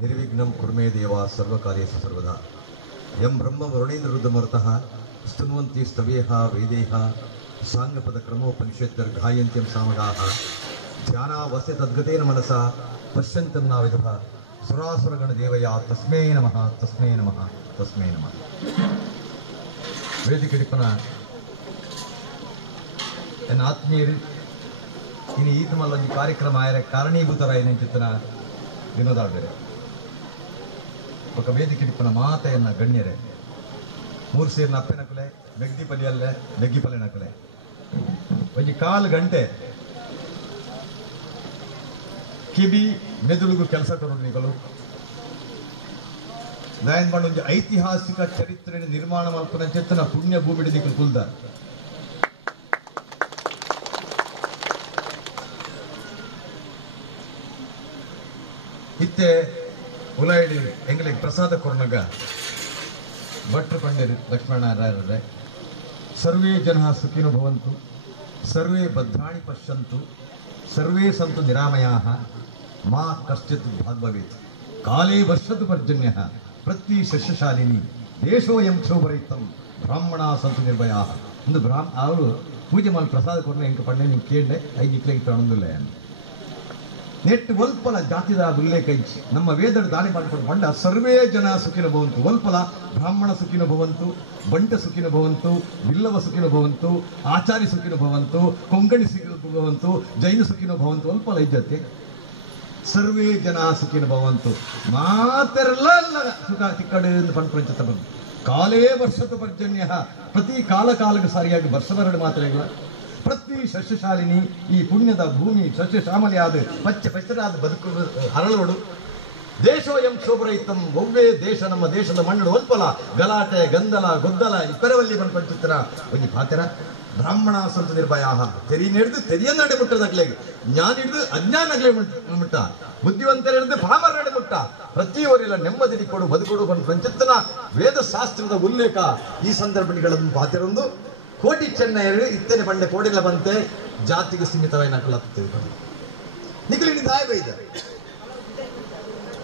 निर्विघ्नं कुर्मे देवा सर्वकार्येषु सर्वदा यं ब्रह्म वरुणेन्द्र रुद्रमर्तः स्तुन्वन्ति स्तवेह वेदेह साङ्गपदक्रमोपनिषद्गायन्त्यं सामगाः ध्यानावस्य तद्गतेन मनसा पश्यन्तं नाविदः सुरासुरगणदेवया तस्मै नमः तस्मै नमः तस्मै नमः ವೇದಿಕೆಡಿಪ್ಪನ ನನ್ನ ಆತ್ಮೀಯರು ಇನ್ನು ಈತ ಮಲ್ಲೊಂದು ಕಾರ್ಯಕ್ರಮ ಆಯರ ಕಾರಣೀಭೂತರಾಯನ ಚಿತ್ತನ ವಿನೋದಾಡ್ಬೇರೆ ఒక ವೇದಿಕೆಡಿಪ್ಪನ ಮಾತೆಯನ್ನ ಗಣ್ಯರೇ ಮೂರು ಸೇರಿನ ಅಪ್ಪೆನಕಲೆ ಮೆಗ್ದಿಪಲ್ಲಿಯಲ್ಲೇ ನೆಗ್ಗಿಪಲ್ಲಿನಕಲೆ ಒಂದು ಕಾಲು ಗಂಟೆ ಕಿಬಿ ಮೆದುಳುಗು ಕೆಲಸ ಕೊರೋನಿಗಳು ನಾಯನ್ ಮಾಡಿ ಒಂದು ಐತಿಹಾಸಿಕ ಚರಿತ್ರೆ ನಿರ್ಮಾಣ ಮಲ್ಪನ ಚೆತ್ತನ ಪುಣ್ಯ ಭೂಮಿ ದಿಕ್ಕಲು ಕುಲ್ದ ಇತ್ತೆ ಉಲಾಯಿಡಿ ಎಂಗಳಿಗೆ ಪ್ರಸಾದ ಕೊರ್ನಗ ಭಟ್ರು ಪಂಡಿರು ಲಕ್ಷ್ಮಣರಾಯರೇ ಸರ್ವೇ ಜನ ಸುಖಿನೋ ಭವಂತು ಸರ್ವೇ ಭದ್ರಾಣಿ ಪಶ್ಯಂತು ಸರ್ವೇ ಸಂತು ನಿರಾಮಯಾಃ ಮಾ ಕಶ್ಚಿತ್ ಭಾಗ್ಭವೇತ್ ಕಾಲೇ ವರ್ಷತು ಪರ್ಜನ್ಯಃ ಪ್ರತಿ ಸಸ್ಯಶಾಲಿನಿ ದೇಶೋಯಂ ಕ್ಷೋಭರಹಿತಂ ಬ್ರಾಹ್ಮಣ ಸಂತು ನಿರ್ಭಯಾಃ ಒಂದು ಅವರು ಪೂಜೆ ಮಾಡಿ ಪ್ರಸಾದ ಕೊಡ್ನೆ ಎಂಕ ಪಂಡೆ ನೀವು ಕೇಳಲೆ ಐದು ಇಕ್ಲೆಗೆ ತಗೊಂಡಿಲ್ಲ ನೆಟ್ಟು ಒಲ್ಪಲ ಜಾತಿದ ಉಲ್ಲೇಖ ಇಚ್ಚಿ ನಮ್ಮ ವೇದದ ದಾಳಿ ಮಾಡಿಕೊಂಡು ಬಂಡ ಸರ್ವೇ ಜನ ಸುಖಿನ ಭವಂತು ಒಲ್ಪಲ ಬ್ರಾಹ್ಮಣ ಸುಖಿನ ಭವಂತು ಬಂಟ ಸುಖಿನ ಭವಂತು ಬಿಲ್ಲವ ಸುಖಿನ ಭವಂತು ಆಚಾರ್ಯ ಸುಖಿನ ಭವಂತು ಕೊಂಕಣಿ ಸುಖಿನ ಭವಂತು ಜೈನ ಸುಖಿನ ಭವಂತು ಒಲ್ಪಲ ಇದ್ದತೆ ಸರ್ವೇ ಜನ ಸುಖಿನ ಭವಂತು ಮಾತೆರಲ್ಲ ಸುಖ ತಿಕ್ಕಡೆ ಪಂಚತ ಬಂದು ಕಾಲೇ ವರ್ಷದ ಪರ್ಜನ್ಯ ಪ್ರತಿ ಕಾಲಕ್ಕೆ ಸರಿಯಾಗಿ ವರ್ಷ ಬರಡು ಮಾತ್ರ ಇಲ್ಲ ಪ್ರತಿ ಸಸ್ಯಶಾಲಿನಿ ಈ ಪುಣ್ಯದ ಭೂಮಿ ಸಸ್ಯ ಶ್ಯಾಮಲಿಯಾದ ಪಚ್ಚ ಪಚ್ಚರಾದ ಬದುಕು ಅರಳೋಡು ದೇಶೋಯಂ ಕ್ಷೋಭರಹಿತಂ ಒವ್ವೇ ದೇಶ ನಮ್ಮ ದೇಶದ ಮಣ್ಣು ಒಲ್ಪಲ ಗಲಾಟೆ ಗಂದಲ ಗೊದ್ದಲ ಇಪ್ಪರವಲ್ಲಿ ಬಂದ್ಪಂಚಿತ್ತರ ಒಂದು ಪಾತ್ರ ಬ್ರಾಹ್ಮಣ ಸಂತ ನಿರ್ಭಯಾಹ ತೆರಿ ಹಿಡಿದು ತೆರಿಯನ್ನಡೆ ಮುಟ್ಟದಾಗ್ಲೆಗೆ ಜ್ಞಾನ ಹಿಡಿದು ಅಜ್ಞಾನಗ್ಲೆ ಮುಟ್ಟ ಬುದ್ಧಿವಂತರ ಹಿಡಿದು ಪಾಮರಡೆ ಮುಟ್ಟ ಪ್ರತಿಯವರೆಲ್ಲ ನೆಮ್ಮದಿ ಕೊಡು ಬದುಕೊಡು ಬಂದು ಪಂಚಿತ್ತನ ವೇದಶಾಸ್ತ್ರದ ಉಲ್ಲೇಖ ಈ ಸಂದರ್ಭಗಳನ್ನು ಪಾತಿರೊಂದು ಕೋಟಿ ಚೆನ್ನೈರು ಇತ್ತೇನೆ ಬಂಡೆ ಕೋಡಿಲ್ಲ ಬಂತೆ ಜಾತಿಗೆ ಸೀಮಿತವಾಗಿ ನಕಲಾಗ್ತದೆ ನಿಖಲಿನ ದಾಯ ಬೈದರು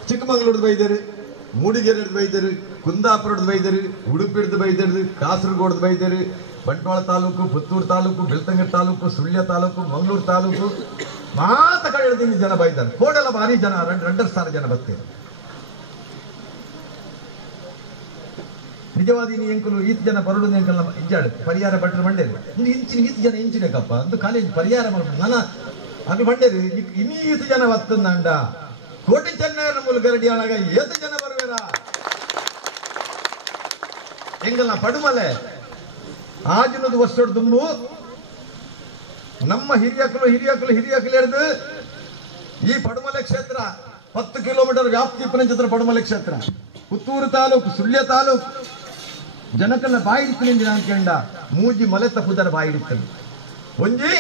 ಚಿಕ್ಕಮಂಗ್ಳೂರ್ದು ಬೈದರು ಮೂಡಿಗೆರೆದು ಬೈದರು ಕುಂದಾಪುರದ ಬೈದರು ಉಡುಪಿಡ್ದು ಬೈದರು ಕಾಸರಗೋಡ್ದು ಬೈದರು ಬಂಟ್ವಾಳ ತಾಲೂಕು ಪುತ್ತೂರು ತಾಲೂಕು ಬೆಳ್ತಂಗಡಿ ತಾಲೂಕು ಸುಳ್ಯ ತಾಲೂಕು ಮಂಗಳೂರು ತಾಲೂಕು ಮಾತ ಕಡೆ ಜನ ಬೈತಾರೆ ಕೋಡೆಲ್ಲ ಭಾರಿ ಜನ 2 ಸಾವಿರ ಜನ ಬರ್ತಾರೆ ನಿಜವಾದ ನೀ ಎಂಕಲು ಈತ ಜನ ಬರಡು ಎಂಕಲ್ ಇಜ್ಜಾಡು ಪರಿಹಾರ ಬಟ್ಟರು ಮಂಡೇರು ಇಂಚಿನ ಈತ ಜನ ಇಂಚಿನಕ್ಕಪ್ಪ ಒಂದು ಕಾಲೇಜ್ ಪರಿಹಾರ ಮಾಡ್ಬೋದು ನನ್ನ ಅದು ಮಂಡೇರು ಇನ್ನೀ ಈತ ಜನ ಬರ್ತಂದ ಕೋಟಿ ಚೆನ್ನೈನ ಮೂಲ ಗರಡಿ ಆಳಾಗ ಏತ ಜನ ಬರುವೇರ ಎಂಗಲ್ ನಾ ಪಡುಮಲೆ ಆಜಿನದು ವರ್ಷದ ದುಂಬು ನಮ್ಮ ಹಿರಿಯಕಲು ಹಿರಿದು ಈ ಪಡುಮಲೆ ಕ್ಷೇತ್ರ 10 ಕಿಲೋಮೀಟರ್ ವ್ಯಾಪ್ತಿ ಪಂಚತ್ರ ಪಡುಮಲೆ ಕ್ಷೇತ್ರ ಪುತ್ತೂರು ತಾಲೂಕು ಸುಳ್ಯ ತಾಲೂಕು ಜನಕಲ್ಲ ಬಾಯಿಡಿತೀನಿ ಅಂದ್ಕೊಂಡ ಮೂಜಿ ಮಲೆ ತಪ್ಪುದರ ಬಾಯಿಡಿತೀನಿ ಒಂಜಿ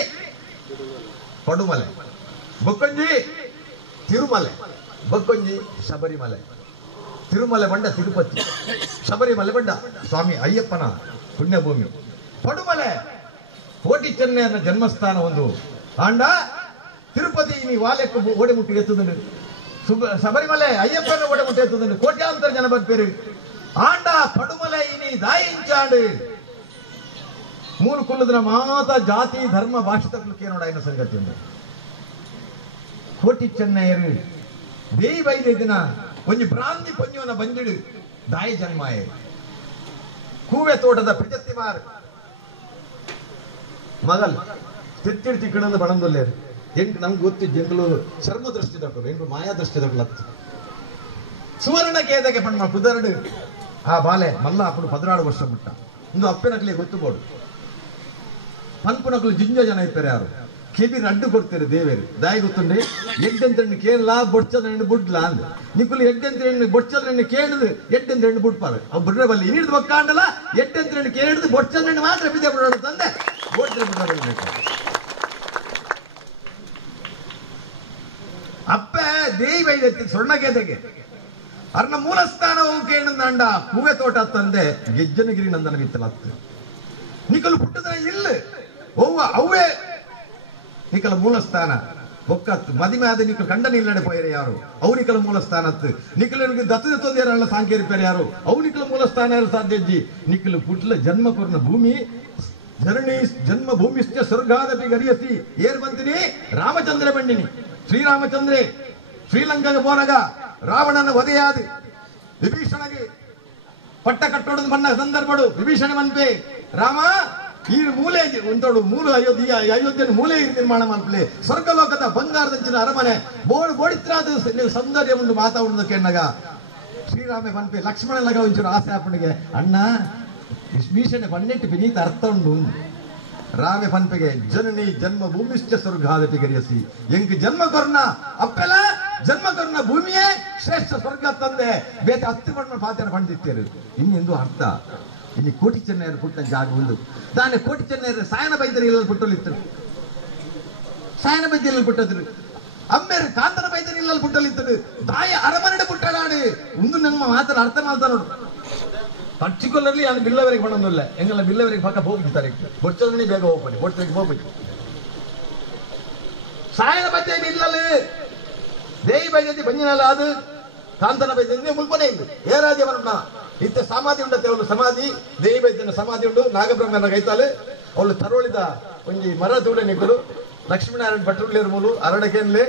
ಪಡುಮಲೆ ಬೊಕ್ಕೊಂಜಿ ತಿರುಮಲೆ ಬೊಕ್ಕೊಂಜಿ ಶಬರಿಮಲೆ ತಿರುಮಲೆ ಬಂಡ ತಿರುಪತಿ ಶಬರಿಮಲೆ ಬಂಡ ಸ್ವಾಮಿ ಅಯ್ಯಪ್ಪನ ಪುಣ್ಯಭೂಮಿ ಪಡುಮಲೆ ಕೋಟಿ ಚೆನ್ನೈನ ಜನ್ಮಸ್ಥಾನ ಒಂದು ಆಂಡ ತಿರುಪತಿ ನೀ ವಾಲೆಕ್ಕು ಓಡೆಮುಟ್ಟಿ ಎತ್ತುದನು ಶಬರಿಮಲೆ ಅಯ್ಯಪ್ಪನ ಓಡೆಮುಟ್ಟಿ ಎತ್ತುದನು ಕೋಟ್ಯಾಂತರ ಜನ ಬರ್ಪೇರು ಆಂಡ ಪಡುಮಲೆ ಇನಿ ದಾಯಿಂಚಾಂಡು ಮೂರು ಕುಲ್ಲದ ಮಾತ ಜಾತಿ ಧರ್ಮ ಭಾಷೆ ತಕ್ಕಲಿಕ್ಕೆ ನೋಡ ಇನ್ನ ಸಂಗತಿ ಒಂದು ಕೋಟಿ ಚೆನ್ನೈರು ದೇಯಿ ಬೈದ ದಿನ ಒಂದು ಭ್ರಾಂತಿ ಪಂಜವನ ಬಂದಿಡು ದಾಯ ಜನ್ಮಾಯೆ ಕೂವೆ ತೋಟದ ಪ್ರಜತ್ತಿಮಾರ್ ಮಗಲ್ ತಿತ್ತಿಡ್ ತಿಕ್ಕಣಂದು ಬಣಂದೊಲ್ಲೇರು ಎಂಟು ನಮ್ಗೆ ಗೊತ್ತಿದ್ದು ಎಂಕಲು ಚರ್ಮ ದೃಷ್ಟಿ ತಕ್ಕಲು ಎಂಟು ಮಾಯಾ ದೃಷ್ಟಿ ತಕ್ಕಲತ್ತು ಸುವರ್ಣ ಕೇದಕ್ಕೆ ಪಣ್ಣ ಕುದರಡು ಆ ಬಾಲೆ ಮಲ್ಲ ಅಪ್ಪಡು 16 ವರ್ಷ ಬಿಟ್ಟ ಒಂದು ಅಪ್ಪೆನಕ್ಲಿ ಗೊತ್ತುಬೋಡು ಪನ್ಪುನಕ್ಲು ಜಿಂಜ ಜನ ಇರ್ತಾರೆ ಯಾರು ಕೆಬಿರ್ ಅಡ್ಡು ಕೊಡ್ತಾರೆ ದೇವೇರು ದಾಯಿ ಗೊತ್ತುಂಡಿ ಎಡ್ಡೆಂತ ಕೇಳಲ ಬೊಡ್ಚದ ಬುಡ್ಲ ಅಂದ್ ನಿಕ್ಕಲು ಎಡ್ಡೆಂತ ಬೊಡ್ಚದ ಕೇಳಿದು ಎಡ್ಡೆಂತ ಬುಡ್ಪಾರು ಅವ್ ಬಿಡ್ರೆ ಬಲ್ಲಿ ಹಿಡಿದು ಮಕ್ಕಾಂಡಲ್ಲ ಎಡ್ಡೆಂತ ಕೇಳಿದು ಬೊಡ್ಚದ ಮಾತ್ರ ಬಿದ್ದೆ ಬಿಡೋದು ತಂದೆ ಅಪ್ಪ ದೇಯಿ ಬೈದತ್ತಿ ಸೊಣ್ಣಗೆದೆಗೆ ಅರ್ನ ಮೂಲಸ್ಥಾನ ಕೇಳಿದಂಡ ಹೂವೆ ತೋಟ ತಂದೆ ಗೆಜ್ಜನಗಿರಿ ನಂದನ ಬಿತ್ತಲತ್ತು ನಿಕಲು ಪುಟ್ಟದ ಇಲ್ಲ ಅವ್ವ ಅವೇ ನಿಕಲ ಮೂಲಸ್ಥಾನ ಒಕ್ಕತ್ತು ಮದಿಮೆ ಆದ ನಿಕ್ಕಲು ಕಂಡ ನಿಲ್ಲಡೆ ಪೋಯರೆ ಯಾರು ಅವನಿಕಲ ಮೂಲ ಸ್ಥಾನತ್ತು ನಿಕ್ಕಲಿಗೆ ದತ್ತದ ತೊಂದರೆಲ್ಲ ಸಾಂಕೇರಿಪೇರು ಯಾರು ಅವನಿಕಲ ಮೂಲ ಸ್ಥಾನ ಸಾಧ್ಯಜ್ಜಿ ನಿಕ್ಕಲು ಪುಟ್ಲ ಜನ್ಮ ಕೊರ್ನ ಭೂಮಿ ಧರಣಿ ಜನ್ಮ ಭೂಮಿಶ್ಚ ಸ್ವರ್ಗಾದಪಿ ಗರಿಯಸಿ ಏರ್ ಬಂತಿನಿ ರಾಮಚಂದ್ರ ಬಂಡಿನಿ ಶ್ರೀರಾಮಚಂದ್ರೇ ಶ್ರೀಲಂಕಾಗೆ ಪೋನಗ ರಾವಣನ ವಧೆಯಾದ ವಿಭೀಷಣಗೆ ಪಟ್ಟ ಕಟ್ಟೋಡು ಬಣ್ಣ ಸಂದರ್ಭಡು ವಿಭೀಷಣ ಮನ್ಪೆ ರಾಮ ಈ ಮೂಲೆ ಉಂಟೋಡು ಮೂಲ ಅಯೋಧ್ಯೆಯನ್ನು ಮೂಲೆ ನಿರ್ಮಾಣ ಮಾಡ್ಲಿ ಸ್ವರ್ಗಲೋಕದ ಬಂಗಾರದಂಚಿನ ಅರಮನೆ ಬೋಡಿತ್ರಾದ ಸೌಂದರ್ಯ ಉಂಟು ಮಾತಾಡುವುದಕ್ಕೆ ಎನ್ನಗ ಶ್ರೀರಾಮೆ ಪನ್ಪೆ ಲಕ್ಷ್ಮಣನಗ ಒಂಚೂರು ಆಸೆ ಆಪಣಿಗೆ ಅಣ್ಣ ವಿಭೀಷಣೆ ಪನ್ನೆಟ್ಟು ಬಿನೀತ ಅರ್ಥ ಉಂಡು ರಾಮೆ ಪನ್ಪೆಗೆ ಜನನಿ ಜನ್ಮ ಭೂಮಿಶ್ಚ ಸ್ವರ್ಗಾದಪಿ ಗರಿಯಸಿ ಎಂಕ್ ಜನ್ಮ ಕೊರ್ನ ಅಪ್ಪೆಲ ಜನ್ಮ ಕೊರ್ನ ಭೂಮಿಯೇ ಶ್ರೇಷ್ಠ ಸ್ವರ್ಗ ತಂದೆ ಬೇತೆ 10 ಬಣ್ಣ ಪಾತ್ರ ಪಂಡಿತ್ತೇರು ಇನ್ನೆಂದು ಅರ್ಥ ಇಲ್ಲಿ ಕೋಟಿ ಚೆನ್ನೈಯರು ಪುಟ್ಟ ಜಾಗ ಒಂದು ತಾನೇ ಕೋಟಿ ಚೆನ್ನೈಯರು ಸಾಯನ ಬೈದ್ಯರು ಇಲ್ಲಲ್ಲಿ ಪುಟ್ಟಲಿತ್ತು ಸಾಯನ ಬೈದ್ಯರಲ್ಲಿ ಪುಟ್ಟದ್ರು ಅಮ್ಮೇರು ಕಾಂತನ ಬೈದ್ಯರು ಇಲ್ಲಲ್ಲಿ ಪುಟ್ಟಲಿತ್ತು ತಾಯ ಅರಮನೆ ಪುಟ್ಟನಾಡು ಒಂದು ನಮ್ಮ ಮಾತ್ರ ಅರ್ಥ ಮಾತಾಡೋಡು ಪರ್ಟಿಕ್ಯುಲರ್ಲಿ ಅದು ಬಿಲ್ಲವರೆಗೆ ಬಣ್ಣೊಂದಿಲ್ಲ ಎಂಗೆಲ್ಲ ಬಿಲ್ಲವರೆಗೆ ಪಕ್ಕ ಹೋಗಿದ್ದಾರೆ ಬೊಚ್ಚದಲ್ಲಿ ಬೇಗ ಹೋಗ್ಬನ್ನಿ ಬೊಚ್ಚಲಿಗೆ ಹೋಗ್ಬೇಕು ಸಾಯನ ಬೈದ್ಯ ಇಲ್ಲಲ್ಲಿ ದೇವಿ ಬೈದ್ಯತಿ ಬಂಜಿನಲ್ಲ ಅದು ಕಾಂತನ ಬೈದ್ಯ ಮುಲ್ಪನೆ ಇದು ಏರಾಜ್ಯವನ್ನ ಇತ್ತ ಸಮಾಧಿ ಉಂಡತೆ ಅವಳು ಸಮಾಧಿ ದೇವಿ ಬೈದ್ಯನ ಸಮಾಧಿ ಉಂಡು ನಾಗಬ್ರಹ್ಮನ ಕೈತಾಲೆ ಅವಳು ತರೋಳಿದ ಒಂಜಿ ಮರ ತೂಳೆ ನಿಕ್ಕಲು ಲಕ್ಷ್ಮೀನಾರಾಯಣ ಭಟ್ರುಳ್ಳೇರು ಮೂಲು ಅರಡಕೆನ್ಲೆ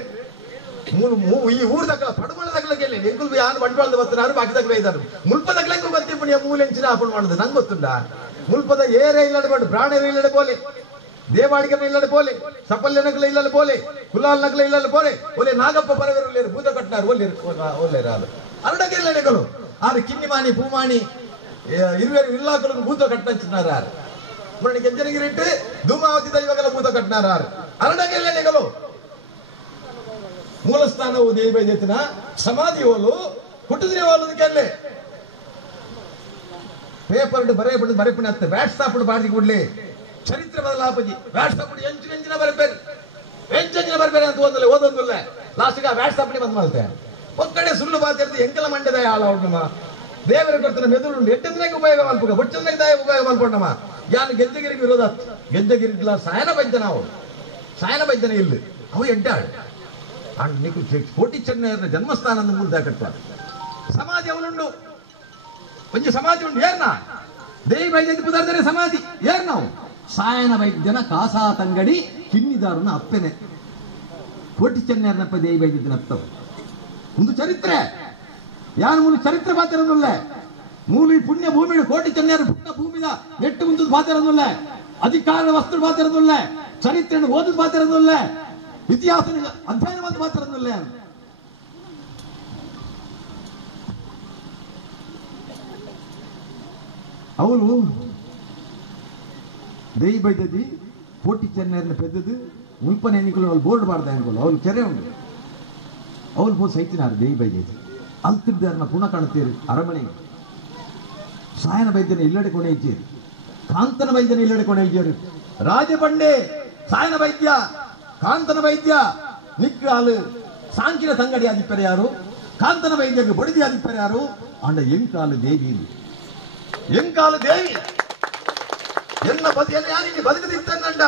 ಈ ಊರ್ ದಕ್ಕಲ ಪಡುಮಳ ದಕ್ಕಲಕ್ಕೆ ಎಂಕುಲ್ ಯಾರು ಬಂಡವಾಳದ ಬರ್ತಾರೆ ಬಾಕಿ ದಕ್ಕಲ ಇದ್ದಾರೆ ಮುಲ್ಪದ ದಕ್ಕಲೆಂಕು ಗೊತ್ತಿಪ್ಪಣಿ ಮೂಲೆಂಚಿನ ಆಪಣ್ ಮಾಡುದು ನಂಗೆ ಗೊತ್ತುಂಡ ಮುಲ್ಪದ ಏರೇ ಇಲ್ಲಡೆ ಬಂಡು ಪ್ರಾಣೇರ ಇಲ್ಲಡೆ ಬೋಲೆ ದೇವಾಡಿಗನ ಇಲ್ಲಡೆ ಬೋಲೆ ಸಪಲ್ಯ ನಗಲ ಇಲ್ಲಡೆ ಬೋಲೆ ಕುಲಾಲ್ ನಗಲ ಇಲ್ಲಡೆ ಬೋಲೆ ಒಲೆ ನಾಗಪ್ಪ ಪರವೆರು ಭೂತ ಕಟ್ಟಿನಾರು ಒಲ್ಲೆ ರಾಲು ಅರಡಗೆ ಇಲ್ಲಡೆಗಳು ಆರು ಕಿನ್ನಿಮಾನಿ ಪೂಮಾನಿ ಇರುವೆರು ಇಲ್ಲಾಕಲು ಭೂತ ಕಟ್ಟಂಚಿನಾರು ಯಾರು ಮುರಣಿ ಕೆಂಚನಗಿರಿಟ್ಟು ಧೂಮಾವತಿ ದೈವಗಳ ಭೂತ ಕಟ್ಟಿನಾರು ಯಾರು ಅರಡಗೆ ಇಲ್ಲಡೆಗಳು ಮೂಲಸ್ಥಾನವು ದೇವಿ ಬೈದ್ಯತಿನ ಸಮಾಧಿ ಹೋಲು ಹುಟ್ಟಿದ್ರೆ ಹೋಲದಕ್ಕೆ ಪೇಪರ್ ಬರೆಪಣಿ ಹತ್ತೆ ವ್ಯಾಟ್ಸಾಪ್ ಬಾಡಿ ಕೊಡ್ಲಿ ಚರಿತ್ರೆ ಬದಲಾಪಜಿ ವ್ಯಾಟ್ಸಾಪ್ ಎಂಚಿನ ಬರಬೇರು ಎಂಚಿನ ಬರಬೇರೆ ಅಂತ ಓದೊಂದಿಲ್ಲ ಲಾಸ್ಟ್ಗೆ ವ್ಯಾಟ್ಸಾಪ್ ಬಂದ್ ಮಾಡ್ತೆ ಒಕ್ಕಡೆ ಸುಳ್ಳು ಬಾತಿರ್ತಿ ಎಂಕೆಲ್ಲ ಮಂಡ್ಯದ ಆಳ ಉಂಟಮ್ಮ ದೇವರ ಕೊಡ್ತಾನೆ ಮೆದುಳು ಎಟ್ಟದಿನಾಗ ಉಪಯೋಗ ಮಾಡ್ಬೇಕು ಬೊಚ್ಚದಿನಾಗ ದಾಯ ಉಪಯೋಗ ಮಾಡ್ಕೊಂಡಮ್ಮ ಯಾನು ಗೆಜ್ಜಗಿರಿಗೆ ವಿರೋಧ ಗೆಜ್ಜಗಿರಿಲ್ಲ ಸಾಯನ ಬೈದ್ಯ ನಾವು ಸಾಯನ ಬೈದ್ಯನ ಇಲ್ಲ ಅವು ಎಡ್ಡಾಡು నీకు కోటి చెన్నైన జన్మస్థానం ముందు కట్టాలి సమాధి అవునుండు కొంచెం సమాధి ఉండు ఏర్నా దేవి వైద్య పుదర్దనే సమాధి ఏర్నావు ಸಾಯನ ವೈದ್ಯನ ಕಾಸಾ ತಂಗಡಿ ಕಿನ್ನಿದಾರನ ಅಪ್ಪೆನೆ ಕೋಟಿ ಚೆನ್ನೈನಪ್ಪ ದೇವಿ ವೈದ್ಯನ ಅತ್ತವು ಒಂದು ಚರಿತ್ರೆ ಯಾರು ಮೂಲ ಚರಿತ್ರೆ ಪಾತಿರನ್ನುಲ್ಲ ಮೂಲ ಪುಣ್ಯ ಭೂಮಿ ಕೋಟಿ ಚೆನ್ನೈನ ಪುಣ್ಯ ಭೂಮಿದ ನೆಟ್ಟು ಮುಂದದ ಪಾತಿರನ್ನುಲ್ಲ ಅಧಿಕಾರದ ವಸ್ತು ಪಾತಿರನ್ನುಲ್ಲ ಚರಿತ್ರೆಯನ್ನು ಓದದ ಪಾತಿರನ್ನುಲ್ಲ ಇತಿಹಾಸ ಅಧ್ಯಯನ ಮಾತ್ರಲ್ಲ ಅವಳು ದೇವಿ ಬೈದದಿ ಕೋಟಿ ಚೆನ್ನೈನ ಪೆದ್ದದು ಮುಲ್ಪನೆ ಎನ್ನಿಕಲು ಅವಳು ಬೋರ್ಡ್ ಬಾರ್ದ ಅನ್ಕೊಳ್ಳು ಅವಳು ಕೆರೆ ಉಂಟು ಅವಳು ಹೋಗಿ ಸೈತಿನಾರು ದೇವಿ ಬೈದದಿ ಅಲ್ತಿದ್ದಾರನ್ನ ಪುನಃ ಕಾಣುತ್ತೀರಿ ಅರಮನೆ ಸಾಯನ ವೈದ್ಯನ ಇಲ್ಲಡೆ ಕೊನೆ ಇದ್ದೀರಿ ಕಾಂತನ ವೈದ್ಯನ ಇಲ್ಲಡೆ ಕೊನೆ ಇದ್ದೀರಿ ರಾಜಬಂಡೆ ಸಾಯನ ವೈದ್ಯ ಕಾಂತನ ವೈದ್ಯ ನಿಕ್ಕಾಲು ಸಾಂಕಿನ ತಂಗಡಿ ಆದಿಪ್ಪರೆ ಯಾರು ಕಾಂತನ ವೈದ್ಯಗೆ ಬಡಿದಿ ಆದಿಪ್ಪರೆ ಯಾರು ಅಂಡ ಎಂಕಾಲು ದೇವಿ ಎಂಕಾಲು ದೇವಿ ಎನ್ನ ಬದಿಯಲ್ಲಿ ಯಾನಿಗೆ ಬದುಕದಿತ್ತಂದಂಡ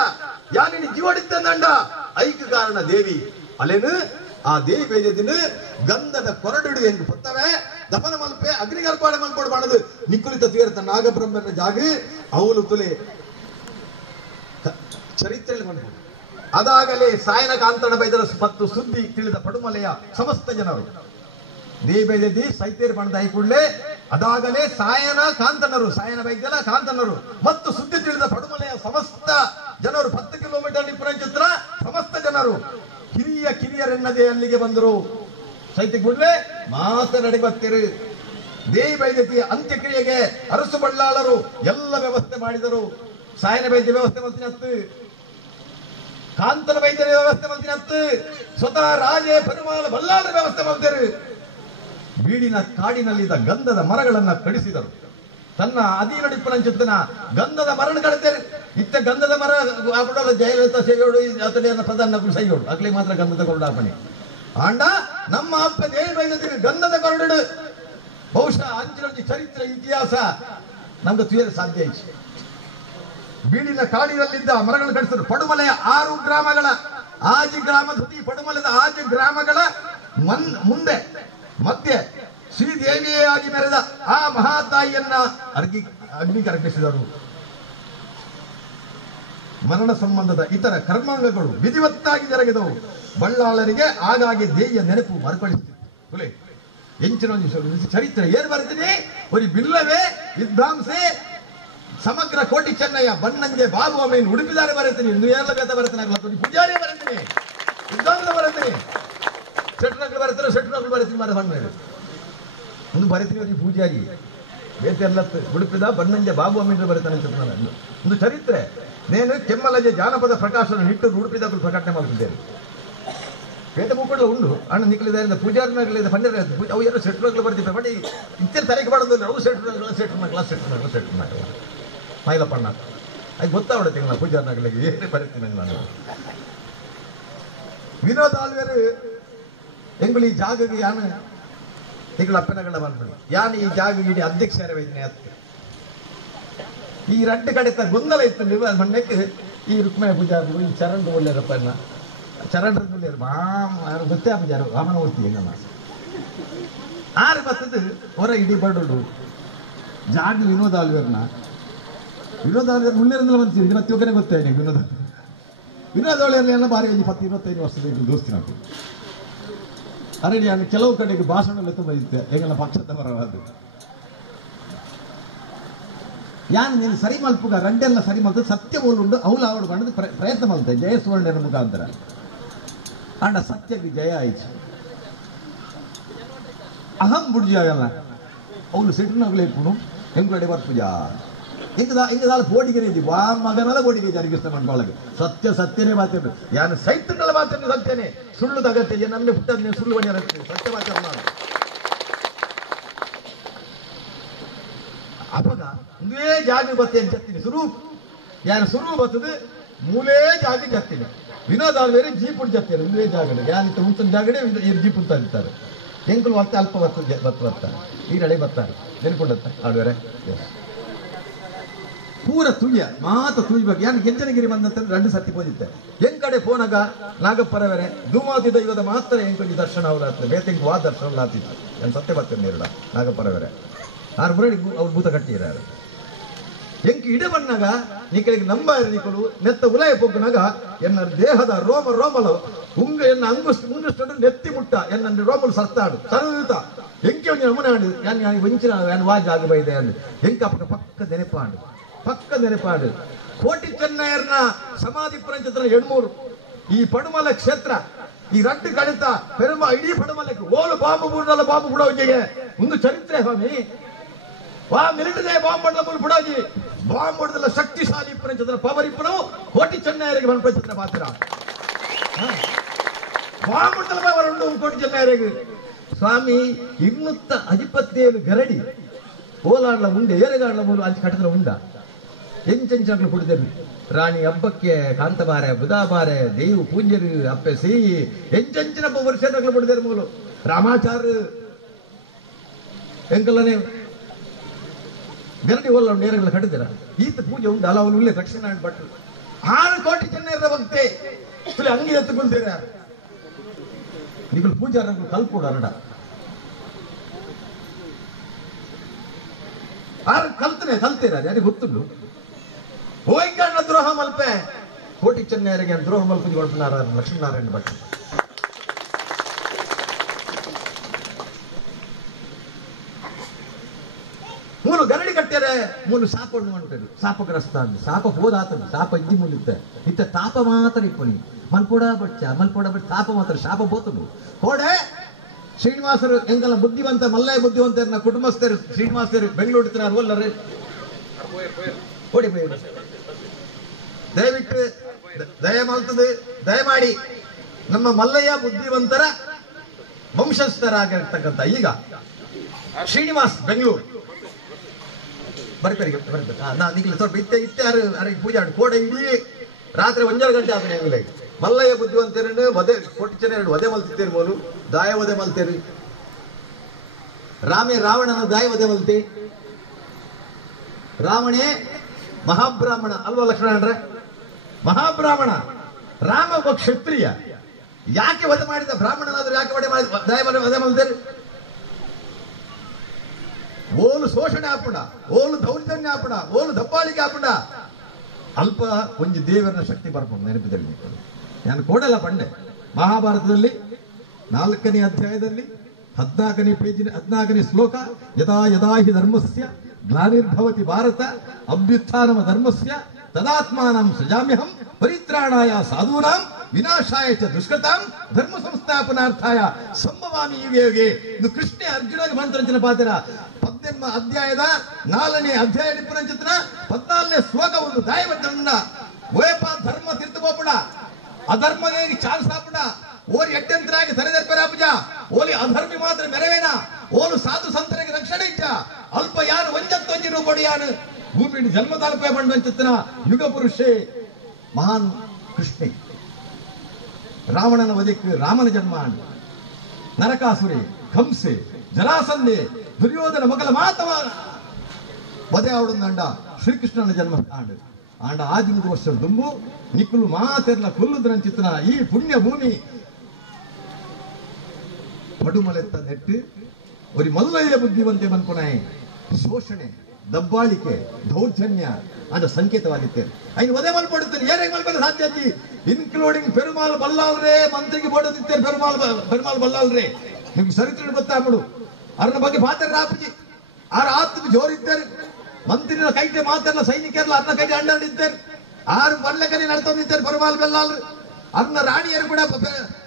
ಯಾನಿಗೆ ಜೀವಡಿತ್ತಂದಂಡ ಐಕ್ಯ ಕಾರಣ ದೇವಿ ಅಲ್ಲೇನು ಆ ದೇವಿ ವೈದ್ಯದಿನ ಗಂಧದ ಕೊರಡು ಎಂದು ಪುತ್ತವೆ ದಪನ ಮಲ್ಪೆ ಅಗ್ನಿಗರ್ಪಾಡೆ ಮಲ್ಪೋಡು ಮಾಡುದು ನಿಕ್ಕುಳಿತ ತೀರ್ಥ ನಾಗಬ್ರಹ್ಮನ ಜಾಗ ಅವಳು ತುಲೆ ಚರಿತ್ರೆಯಲ್ಲಿ ಮಾಡ್ಬೋದು ಅದಾಗಲೇ ಸಾಯನ ಕಾಂತನ ಬೈದರ ಮತ್ತು ಸುದ್ದಿ ತಿಳಿದ ಪಡುಮಲೆಯ ಸಮಸ್ತ ಜನರು ದೇವಿ ಬೈದ್ಯದಿ ಸೈತೇರಿ ಪಣದ ಕೂಡಲೇ ಅದಾಗಲೇ ಸಾಯನ ಕಾಂತನರು ಸಾಯನ ವೈದ್ಯನ ಕಾಂತನರು ಮತ್ತು ಸುದ್ದಿ ತಿಳಿದ ಪಡುಮಲೆಯ ಸಮಸ್ತ ಜನರು 10 ಕಿಲೋಮೀಟರ್ ನಿಪುಣಚಿತ್ರ ಸಮಸ್ತ ಜನರು ಕಿರಿಯರೆನ್ನದೇ ಅಲ್ಲಿಗೆ ಬಂದರು ಸೈತಿ ಕೂಡಲೇ ಮಾತನಾಡಿ ಬರ್ತೀರಿ ದೇವಿ ಬೈದ್ಯತಿಯ ಅಂತ್ಯಕ್ರಿಯೆಗೆ ಅರಸು ಬಳ್ಳಾಳರು ಎಲ್ಲ ವ್ಯವಸ್ಥೆ ಮಾಡಿದರು ಸಾಯನ ವೈದ್ಯ ವ್ಯವಸ್ಥೆ ಮಾಡ್ತೀನಿ ಕಾಂತನ ವೈದ್ಯರ ವ್ಯವಸ್ಥೆ ಮಾಡ್ತೀನಿ ಸ್ವತಃ ರಾಜೇ ಪೆರುಮಾಳ ಬಲ್ಲಾಳರ ವ್ಯವಸ್ಥೆ ಮಾಡ್ತಾರೆ ಬೀಡಿನ ಕಾಡಿನಲ್ಲಿದ್ದ ಗಂಧದ ಮರಗಳನ್ನ ಕಡಿಸಿದರು ತನ್ನ ಅಧೀನಡಿಪ್ಪನ ಗಂಧದ ಮರಣ ಕಡಿತಾರೆ ಇತ್ತ ಗಂಧದ ಮರ ಆಪಡಲ್ಲ ಜಯಲಲಿತಾ ಸೇವೆಯೋಡು ಅತಡಿಯನ್ನ ಪ್ರಧಾನ ಸೈಯೋಡು ಅಗ್ಲಿ ಮಾತ್ರ ಗಂಧದ ಕೊರಡಾಪಣೆ ಆಂಡ ನಮ್ಮ ಅಪ್ಪ ದೇವಿ ಬೈದ್ಯತಿಗೆ ಗಂಧದ ಕೊರಡು ಬಹುಶಃ ಅಂಚಿನ ಚರಿತ್ರೆ ಇತಿಹಾಸ ನಮ್ಗೆ ತಿಳಿಯಲು ಸಾಧ್ಯ ಐತಿ ಬೀಡಿನ ಕಾಡಿನಲ್ಲಿದ್ದ ಮರಗಳನ್ನು ಕಡಿಸಿದರು ಪಡುಮಲೆಯ 6 ಗ್ರಾಮಗಳ ಆಜಿ ಗ್ರಾಮದ ಈ ಪಡುಮಲದ ಆಜಿ ಗ್ರಾಮಗಳ ಮುಂದೆ ಮಧ್ಯೆ ಶ್ರೀದೇವಿಯೇ ಆಗಿ ಮೆರೆದ ಆ ಮಹಾತಾಯಿಯನ್ನ ಅಗ್ನಿ ಕರಗಿಸಿದರು. ಮರಣ ಸಂಬಂಧದ ಇತರ ಕರ್ಮಾಂಗಗಳು ವಿಧಿವತ್ತಾಗಿ ಜರುಗಿದವು. ಬಳ್ಳಾಳರಿಗೆ ಆಗಾಗ್ಗೆ ದೇವಿಯ ನೆನಪು ಮರುಕಳಿಸುತ್ತಿತ್ತು. ಎಂಚಿನ ಚರಿತ್ರೆ ಏನ್ ಬರ್ತೀನಿ, ಒಂದು ಬಿಲ್ಲವೇ ವಿದ್ವಾಂಸೆ ಸಮಗ್ರ ಕೋಟಿ ಚೆನ್ನಯ್ಯ ಬನ್ನಂಜೆ ಬಾಬು ಅಮ್ಮೀನ್ ಉಡುಪಿದಾರೆ ಬರೀತೀನಿ, ಇನ್ನು ಏರ್ಲ ಬೇತ ಬರ್ತೇನೆ, ಪೂಜಾರಿ ಬರೀತೀನಿ, ವಿದ್ವಾಂಸ ಬರೀತೀನಿ, ಶೆಟ್ನಗಳು ಬರ್ತಾರೆ, ಶೆಟ್ನಗಳು ಬರೀತೀನಿ ಮರ ಸಣ್ಣ ಒಂದು ಬರೀತೀನಿ ಪೂಜಾರಿ ಬೇತೆ ಎಲ್ಲ ಉಡುಪಿದ ಬನ್ನಂಜೆ ಬಾಬು ಅಮ್ಮೀನ್ ಬರೀತಾನೆ ಒಂದು ಚರಿತ್ರೆ. ನೇನು ಕೆಮ್ಮಲಜೆ ಜಾನಪದ ಪ್ರಕಾಶನ ನಿಟ್ಟು ಉಡುಪಿದಾಗಲು ಪ್ರಕಟಣೆ ಮಾಡುತ್ತಿದ್ದೇನೆ. ಬೇಟ ಮೂಕಡ್ಲ ಉಂಡು ಅಣ್ಣ ನಿಕ್ಕಲಿದೆ ಪೂಜಾರಿನಾಗಲಿದೆ ಪಂಡ್ಯ ಅವು ಏನೋ ಶೆಟ್ನಗಳು ಬರ್ತಿದ್ದೆ ಬಟ್ ಇತ್ತೆ ತಲೆಗೆ ಮಾಡೋದಿಲ್ಲ. ಅವು ಶೆಟ್ನಾಗಲ್ಲ ಮೈಲಪ್ಪಣ್ಣ ಅದು ಗೊತ್ತಾಗ್ಬಿಡುತ್ತೆ ನಾನು ಪೂಜಾರಿನಾಗಲಿಗೆ ಏನೇ ಬರೀತೀನಿ ನಾನು. ವಿನೋದ್ ಆಳ್ವೇರು ಎಂಗಳು ಈ ಜಾಗಗೆ ಯಾನು ಈಗಲ ಅಪ್ಪನಗಡ ಬಂದ್ಬಿಡಿ ಯಾನು ಈ ಜಾಗಗೆ ಅಧ್ಯಕ್ಷರ ವೈದ್ಯನೇ ಅತ್ತೆ ಈ ರಡ್ಡು ಕಡೆ ಗೊಂದಲ ಇತ್ತು. ನೀವು ಮಣ್ಣಕ್ಕೆ ಈ ರುಕ್ಮಯ ಪೂಜಾರು ಈ ಚರಂಡು ಒಳ್ಳೆಯರಪ್ಪ ಚರಂಡ್ರ ಗೊತ್ತೇ ಪೂಜಾರು ರಾಮನ ಓದ್ತೀವಿ ನಮ್ಮ ಆರು ಬರ್ತದೆ ಹೊರ ಇಡೀ ಬಡ್ಡು ಜಾಗ ವಿನೋದ್ ಆಳ್ವೇರ್ನ ಮುಳ್ಳೇರಿಂದ ಬಂತೀವಿ ಮತ್ತೆ ಒಬ್ಬನೇ ಗೊತ್ತೇ ವಿನೋದ್ ಆಳ್ವೇರ್ನ ಬಾರಿ ಒಂದು 10-25 ವರ್ಷದ ದೋಸ್ತಿ ನಾವು ಅರೆ ನಾನು ಕೆಲವು ಕಡೆಗೆ ಭಾಷಣ ತುಂಬ ಇದ್ದೆ ಹೆಂಗೆಲ್ಲ ಪಕ್ಷದ ಪರವಾದ ಯಾನು ನೀನು ಸರಿ ಮಲ್ಪುಗ ರಂಡೆಲ್ಲ ಸರಿ ಮಲ್ತದೆ ಸತ್ಯ ಓಲುಂಡು ಅವಳು ಅವಳು ಮಾಡೋದು ಪ್ರಯತ್ನ ಮಾಡ್ತೇವೆ ಜಯ ಸುವರ್ಣರ ಮುಖಾಂತರ ಅಂಡ ಸತ್ಯಕ್ಕೆ ಜಯ ಆಯ್ತು. ಅಹಂ ಬುಡ್ಜಿ ಆಗಲ್ಲ ಅವಳು ಸೆಟ್ನಾಗ್ಲೇ ಇಪ್ಪುನು ಹೆಂಗಡೆ ಬರ್ಪುಜಾ ಇಂಗದಾಲ ಪೋಡಿಗೆ ವಾ ಮಗನಲ್ಲ ಪೋಡಿಗೆ ಜಾರಿಗೆ ಇಷ್ಟ ಮಾಡ್ಕೊಳ್ಳೋದು ಸತ್ಯ ಸತ್ಯನೇ ಮಾತಾಡು ಯಾನು ಸೈತಗಳ ಮಾತನ್ನು ಸತ್ಯನೇ ಸುಳ್ಳು ತಗತ್ತೆ ನಮಗೆ ಪುಟ್ಟ ಸುಳ್ಳು ಬಣ್ಣ ಸತ್ಯ ಮಾತಾಡ ನಾನು ಅಪಗ ಒಂದೇ ಜಾಗ ಬರ್ತೇನೆ ಜತ್ತೀನಿ ಸ್ವರೂಪ್ ಯಾರು ಸ್ವರೂಪ್ ಬರ್ತದೆ ಮೂಲೇ ಜಾಗ ಜತ್ತೀನಿ. ವಿನೋದ್ ಆಳ್ವೇರಿ ಜೀಪುಡ್ ಜತ್ತೇನೆ ಒಂದೇ ಜಾಗಡೆ ಯಾನಿತ್ತು ಮುಂಚಿನ ಜಾಗಡೆ ಜೀಪುಡ್ ತಂದಿರ್ತಾರೆ ಎಂಕಲು ಮತ್ತೆ ಅಲ್ಪ ಬರ್ತಾರೆ ಈ ನಡೆ ಬರ್ತಾರೆ ನೆನ್ಕೊಂಡತ್ತ ಆಳ್ವೇರೆ ಪೂರ ತುಯ್ಯ ಮಾತ ತುಯ್ಬೇಕು ಯಾನು ಗೆಂಜನಗಿರಿ ಬಂದಂತಂದ್ರೆ 2 ಸತಿ ಹೋಗಿದ್ದೆ ಹೆಂಗ್ ಕಡೆ ಫೋನಾಗ ನಾಗಪ್ಪರವರೆ ಧೂಮಾತಿ ದೈವದ ಮಾತ್ರ ಹೆಂಗ್ ದರ್ಶನ ಅವ್ರ ಬೇತೆಂಗ್ ವಾ ದರ್ಶನ ಆತಿತ್ತು ನಾನು ಸತ್ಯ ಬರ್ತೇನೆ ನೇರಡ ನಾಗಪ್ಪರವರೆ 6 ಮುರಡಿ ಅವ್ರು ಭೂತ ಕಟ್ಟಿರಾರು ಎಂಕ್ ಇಡ ಬಣ್ಣಾಗ ನೀ ಕಡೆಗೆ ನಂಬಾರ ನಿಕಲು ನೆತ್ತ ಉಲಯ ಪೊಗ್ಗನಾಗ ಎನ್ನ ದೇಹದ ರೋಮಲು ಉಂಗ ಎನ್ನ ಮುಂಗಷ್ಟು ನೆತ್ತಿ ಮುಟ್ಟ ಎನ್ನ ರೋಮಲು ಸತ್ತಾಡು ಸರುತ ಎಂಕೆ ಒಂದು ನಮೂನಾಡು ಯಾನ್ ವಂಚಿನ ಯಾನ್ ವಾಜ್ ಆಗಬೈದೆ ಅಂದು ಎಂಕ ಪಕ್ಕ ನೆನಪಾಡು ಕೋಟಿ ಚೆನ್ನಯ್ಯರ್ನ ಸಮಾಧಿ ಪುರಂಚತ್ರ 2-3 ಈ ಪಡುಮಲ ಕ್ಷೇತ್ರ ಈ ರಡ್ಡು ಕಡಿತ ಪೆರುಮ ಇಡೀ ಪಡುಮಲಕ್ಕೆ ಓಲು ಬಾಂಬು ಬುಡಲ್ಲ ಬಾಂಬು ಬುಡೋಜಿಗೆ ಒಂದು ಚರಿತ್ರೆ ಸ್ವಾಮಿ ವಾ ಮಿಲಿಟರಿ ಬಾಂಬ್ ಬಡ್ಲ ಬುಡೋಜಿ ಬಾಂಬ್ ಬುಡದಲ್ಲ ಶಕ್ತಿಶಾಲಿ ಪುರಂಚತ್ರ ಪವರ್ ಇಪ್ಪನು ಕೋಟಿ ಚೆನ್ನಯ್ಯರಿಗೆ ಬನ್ಪಂಚತ್ರ ಮಾತ್ರ ಬಾಂಬ್ ಬುಡದಲ್ಲ ಪವರ್ ಉಂಡು ಕೋಟಿ ಚೆನ್ನಯ್ಯರಿಗೆ ಸ್ವಾಮಿ 257 ಗರಡಿ ಓಲಾಡ್ಲ ಮುಂದೆ ಏರೆಗಾಡ್ಲ ಮೂಲ ಅಂಚೆ ಕಟ್ಟದ್ರ ಉಂಡ ಎಂಚೆಂಚಾಗ್ಲು ಕುಡಿದರು ರಾಣಿ ಹಬ್ಬಕ್ಕೆ ಕಾಂತಬಾರೆ ಬುಧಾಬಾರೆ ದೇವು ಪೂಂಜರು ಅಪ್ಪೆ ಸಿಹಿ ಎಂಚೆಂಚಿನ ವರ್ಷಗಳು ಬಿಡಿದರು ಮೂಲು ರಾಮಾಚಾರ್ಯ ಎಂಕಲ್ಲನೆ ಗರಡಿ ಓಲ್ಲ ನೇರಗಳು ಕಟ್ಟಿದ್ದೀರ ಈತ ಪೂಜೆ ಉಂಟು ಅಲ್ಲ ಅವನು ಉಳ್ಳೆ ದಕ್ಷಿಣ ಭಟ್ರು 6 ಕೋಟಿ ಚೆನ್ನೈರ ಭಕ್ತೆ ಅಂಗಿ ಎತ್ತುಕೊಳ್ತೀರ ನೀವು ಪೂಜಾರಗಳು ಕಲ್ಪೂಡ ಅರಡ 6 ಕಲ್ತೀರ ಯಾರಿಗೆ ಗೊತ್ತುಂಡು ಹೋಯ್ಕಣ್ಣ ದ್ರೋಹ ಮಲ್ಪೆ ಕೋಟಿ ಚೆನ್ನೈಯರಿಗೆ ದ್ರೋಹ ಮಲ್ಪದಿ ಕೊಡ್ತಾರ ಲಕ್ಷ್ಮೀನಾರಾಯಣ ಭಟ್ ಮೂಲು ಗರಡಿ ಕಟ್ಟ್ಯಾರೆ ಮೂಲು ಸಾಪಣ್ಣು ಅಂತಾರೆ ಸಾಪಗ್ರಸ್ತ ಅಂದ್ ಸಾಪ ಹೋದಾತಂದು ಸಾಪ ಇದ್ದಿ ಮುಲ್ಲಿತ್ತೆ ಇತ್ತ ತಾಪ ಮಾತ್ರ ಇಪ್ಪನಿ ಮಲ್ಪೋಡ ಬಟ್ ತಾಪ ಮಾತ್ರ ಶಾಪ ಬೋತದು ಕೋಡೆ ಶ್ರೀನಿವಾಸರು ಎಂಗಲ್ಲ ಬುದ್ಧಿವಂತ ಮಲ್ಲಯ್ಯ ಬುದ್ಧಿವಂತರನ್ನ ಕುಟುಂಬಸ್ಥರು ಶ್ರೀನಿವಾಸರು ಬೆಂಗಳೂರು ತಿನ್ನ ಹೋಲ್ಲರು ಓಡಿ ದಯವಿಟ್ಟು ದಯಮಾಡಿ ನಮ್ಮ ಮಲ್ಲಯ್ಯ ಬುದ್ಧಿವಂತರ ವಂಶಸ್ಥರಾಗಿರ್ತಕ್ಕಂಥ ಈಗ ಶ್ರೀನಿವಾಸ್ ಬೆಂಗಳೂರು ಬರ್ತಾರೆ ಸ್ವಲ್ಪ ಇತ್ತೆ ಪೂಜೆ ಕೋಡೆ ಇಡೀ ರಾತ್ರಿ 1 ಗಂಟೆ ಆದ್ರೆ ಹೆಂಗಿಲ್ಲ ಮಲ್ಲಯ್ಯ ಬುದ್ಧಿವಂತರನ್ನು ವಧೆ ಕೋಟಿ ಚೆನ್ನ ವಧೆ ಮಲ್ತಿದ್ದೇರಿ ಮೂಲು ದಾಯ ವಧೆ ಮಲ್ತೇರಿ ರಾವಣನ ದಾಯ ವಧೆ ಮಲ್ತಿ ರಾವಣೇ ಮಹಾಬ್ರಾಹ್ಮಣ ಅಲ್ವಾ ಲಕ್ಷ್ಮಣ ಮಹಾಬ್ರಾಹ್ಮಣ ರಾಮ ಒಬ್ಬ ಕ್ಷತ್ರಿಯ, ಯಾಕೆ ವಧೆ ಮಾಡಿದ? ಬ್ರಾಹ್ಮಣನಾದ್ರೂ ಯಾಕೆ ವಧೆ ಮಾಡಿದ? ಓಲು ಶೋಷಣೆ ಆಪುಡ, ಓಲು ದೌರ್ಜನ್ಯ ಆಪುಡ, ಓಲು ದಬ್ಬಾಳಿಕೆ ಆಪುಡ. ಅಲ್ಪ ಒಂಜಿ ದೇವರನ ಶಕ್ತಿ ಬರ್ಬೋದು ನೆನಪಿದಲ್ಲಿ. ನಾನು ಕೊಡಲ್ಲ ಪಂಡೆ. ಮಹಾಭಾರತದಲ್ಲಿ 4ನೇ ಅಧ್ಯಾಯದಲ್ಲಿ 14ನೇ ಪೇಜಿನ 14ನೇ ಶ್ಲೋಕ, ಯದಾ ಯದಾ ಹಿ ಧರ್ಮಸ್ಯ ಗ್ಲಾನಿರ್ಭವತಿ ಭಾರತ ಅಭ್ಯುತ್ಥಾನಮ ಧರ್ಮಸ್ಯ ತದಾತ್ಮಾನಂ ಸೃಜಾಮ್ಯಹಂ ಪರಿತ್ರಾಣಾಯ ಸಾಧೂನಾಂ ವಿನಾಶಾಯ ಚ ದುಷ್ಕೃತಾಂ ಧರ್ಮ ಸಂಸ್ಥಾಪನಾರ್ಥಾಯ ಸಂಭವಾಮಿ ಯುಗೆ. ಇದು ಕೃಷ್ಣ ಅರ್ಜುನಗೆ ಮಂತ್ರಂಚನ ಪಾತ್ರ 18ನೇ ಅಧ್ಯಾಯದ 4ನೇ ಅಧ್ಯಾಯ ನಿಪುಣಂಚಿತನ 14ನೇ ಶ್ಲೋಕ ಒಂದು ದಾಯವನ್ನ ಓಯಪ್ಪ ಧರ್ಮ ತಿರ್ತಬೋಪುಡ ಅಧರ್ಮಗೆ ಚಾನ್ಸ್ ಆಪುಡ ಓಲಿ ಎಡ್ಡೆಂತರಾಗಿ ತಲೆದೆರ್ಪರಾಪುಜ ಓಲಿ ಅಧರ್ಮಿ ಮಾತ್ರ ಮೆರವೇನ ಓಲು ಸಾಧು ಸಂತರಿಗೆ ರಕ್ಷಣೆ ಇಚ್ಚ ಅಲ್ಪ ಯಾರು ಒಂಜತ್ತೊಂಜಿ ರೂಪಡಿಯಾನು ಭೂಮಿ ಜನ್ಮದಾಲ್ಪೇ ಬಂಡಂಚಿತ್ತನ ಯುಗ ಪುರುಷೇ ಮಹಾನ್ ಕೃಷ್ಣ. ರಾವಣನ ವಧೆಗೆ ರಾಮನ ಜನ್ಮ ಆಂಡು, ನರಕಾಸುರೆ ಕಂಸೆ ಜರಾಸಂಧೆ ದುರ್ಯೋಧನ ಮಗಲ ಮಾತವ ವಧೆ ಆವಡುಂದಂಡ ಶ್ರೀಕೃಷ್ಣನ ಜನ್ಮ ಆಂಡು ಆಂಡ 15 ವರ್ಷ ದುಂಬು ನಿಕ್ಕುಲು ಮಾತೆರ್ಲ ಕೊಲ್ಲುದ್ರಂಚಿತ್ತನ ಈ ಪುಣ್ಯ ಭೂಮಿ ಪಡುಮಲೆತ್ತ ನೆಟ್ಟು ಒಂದು ಮಲ್ಲಯ್ಯ ಬುದ್ಧಿವಂತೆ ಮನ್ಪುನಾಯ್ ಶೋಷಣೆ ದಬ್ಬಾಳಿಕೆ ದೌರ್ಜನ್ಯ ಅಂತ ಸಂಕೇತವಾಗಿರ್ತೇನೆ. ಐನು ವಧೆ ಮಲ್ಪಡುತ್ತೇನೆ. ಏನೇಗೆ ಮಲ್ಪದ ಸಾಧ್ಯ ಇನ್ಕ್ಲೂಡಿಂಗ್ ಪೆರುಮಾಲ್ ಬಲ್ಲಾಲ್ರೇ ಮಂತ್ರಿಗೆ ಬೋಡದಿತ್ತೇನೆ. ಪೆರುಮಾಲ್ ಬಲ್ಲಾಲ್ರೇ ನಿಮ್ಗೆ ಚರಿತ್ರೆ ಗೊತ್ತಾಗ್ಬಿಡು. ಅವ್ರನ್ನ ಬಗ್ಗೆ ಪಾತ್ರ ರಾಪುಜಿ ಆರ ಆತ್ಮ ಜೋರಿದ್ದಾರೆ. ಮಂತ್ರಿನ ಕೈತೆ ಮಾತೆಲ್ಲ ಸೈನಿಕರೆಲ್ಲ ಅರ್ನ ಕೈತೆ ಅಂಡಿದ್ದಾರೆ. ಆರು ಮಲ್ಲಕನೆ ನಡ್ತೊಂದಿದ್ದಾರೆ ಪೆರುಮಾಲ್ ಬಲ್ಲಾಲ್ರು. ಅರ್ನ ರಾಣಿಯರು ಕೂಡ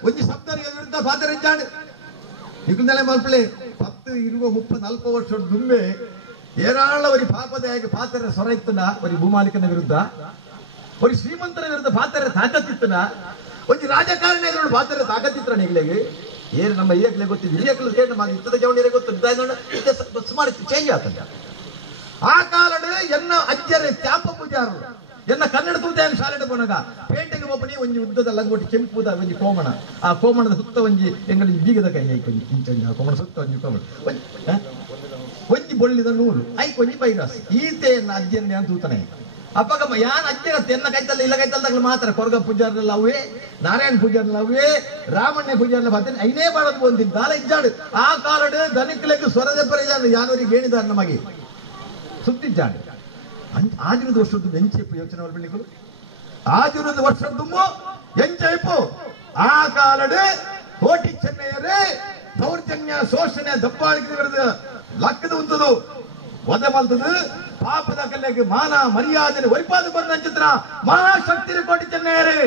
ಒಂಜಿ ಶಬ್ದ ವಿರುದ್ಧ ಪಾತ್ರ ಇದ್ದಾಳೆ. ಇಕ್ಕಂದಲೇ ಮಲ್ಪಳೆ 10, 20, 30, 40 ವರ್ಷ ದುಂಬೆ ಏರಾಳ ಒಂದು ಪಾಪದಾಗಿ ಪಾತ್ರ ಸ್ವರ ಇತ್ತನ ಒಂದು ಭೂಮಾಲಿಕನ ವಿರುದ್ಧ, ಒಂದು ಶ್ರೀಮಂತರ ವಿರುದ್ಧ ಪಾತ್ರ ತಾಕತ್ತಿತ್ತನ, ಒಂದು ರಾಜಕಾರಣ ಎದುರು ಪಾತ್ರ ತಾಕತ್ತಿತ್ರ ನಿಗ್ಲೆಗೆ ಏನು ನಮ್ಮ ಏಕಲೆ ಗೊತ್ತಿದ್ದು ಹಿರಿಯಕಲು ಏನು ಮಾಡಿ ಇತ್ತದ ಜವಣಿಯರೇ ಗೊತ್ತು ಸುಮಾರು ಚೇಂಜ್ ಆಗ್ತದೆ. ಆ ಕಾಲದ ಎನ್ನ ಅಜ್ಜರೇ ತ್ಯಾಂಪ ಪೂಜಾರು ಎನ್ನ ಕನ್ನಡ ತೂತಾಯನ ಶಾಲೆಗೆ ಬೋನಾಗ ಪೇಟೆಗೆ ಒಬ್ಬನಿ ಒಂಜಿ ಉದ್ದದ ಲಂಗೋಟಿ ಕೆಂಪುದ ಒಂಜಿ ಕೋಮಣ, ಆ ಕೋಮಣದ ಸುತ್ತ ಒಂಜಿ ಎಂಗಲಿ ಬೀಗದ ಕೈ ಐಕೊಂಜಿ ಇಂಚಂಜಿ ಆ ಕೋಮಣ ಸುತ್ತ ಒಂಜಿ ಕೋಮಣ ಒಂಜಿ ಬೊಳ್ಳಿದ ನೂಲು ಐಕೊಂಜಿ ಬೈರಾಸ್ ಈತೆಯನ್ನ ಅಜ್ಜನ್ನೇ ಅಂತ ತೂತಾನೆ ಅಪ್ಪಗಮ್ಮ ಯಾನ್ ಅಜ್ಜರತ್ತ ಎನ್ನ ಕೈತಲ್ಲ ಇಲ್ಲ ಕೈತಲ್ದಾಗ ಮಾತ್ರ ಕೊರಗ ಪೂಜಾರಲ್ಲ ಅವೇ, ನಾರಾಯಣ ಪೂಜಾರಲ್ಲ ಅವೇ, ರಾಮಣ್ಣ ಪೂಜಾರಲ್ಲ ಬರ್ತೇನೆ ಐನೇ ಬಾಳದು ಬಂದಿದ್ದು ಕಾಲ ಇಜ್ಜಾಡು. ಆ ಕಾಲಡು ದನಿಕ್ಲೆಗ್ ಸ್ವರದ ಪರಿಜಾಡು ಯಾನವರಿಗೆ ಹೇಳಿದಾರೆ ನಮಗೆ ಸುತ್ತಿಜ್ಜಾಡು. 15 ವರ್ಷದ್ದು ಎಂಚೆಪ್ಪು ಯೋಚನೆ ಮಾಡ್ಬಿಡ್ಲಿಕ್ಕೂ 15 ವರ್ಷದ್ದು ಎಂಚೆಪ್ಪು. ಆ ಕಾಲಡು ಕೋಟಿ ಚೆನ್ನೈಯರೇ ದೌರ್ಜನ್ಯ ಶೋಷಣೆ ದಬ್ಬಾಳಿಕೆ ವಿರುದ್ಧ ಲಕ್ಕದ ಉಂಟದು ವಧೆ ಮಲ್ತದು ಪಾಪದ ಕಲೆಗೆ ಮಾನ ಮರ್ಯಾದೆ ವೈಪಾದ ಬಂದ ಚಿತ್ರ ಮಹಾಶಕ್ತಿ ಕೋಟಿ ಚೆನ್ನೈಯರೇ.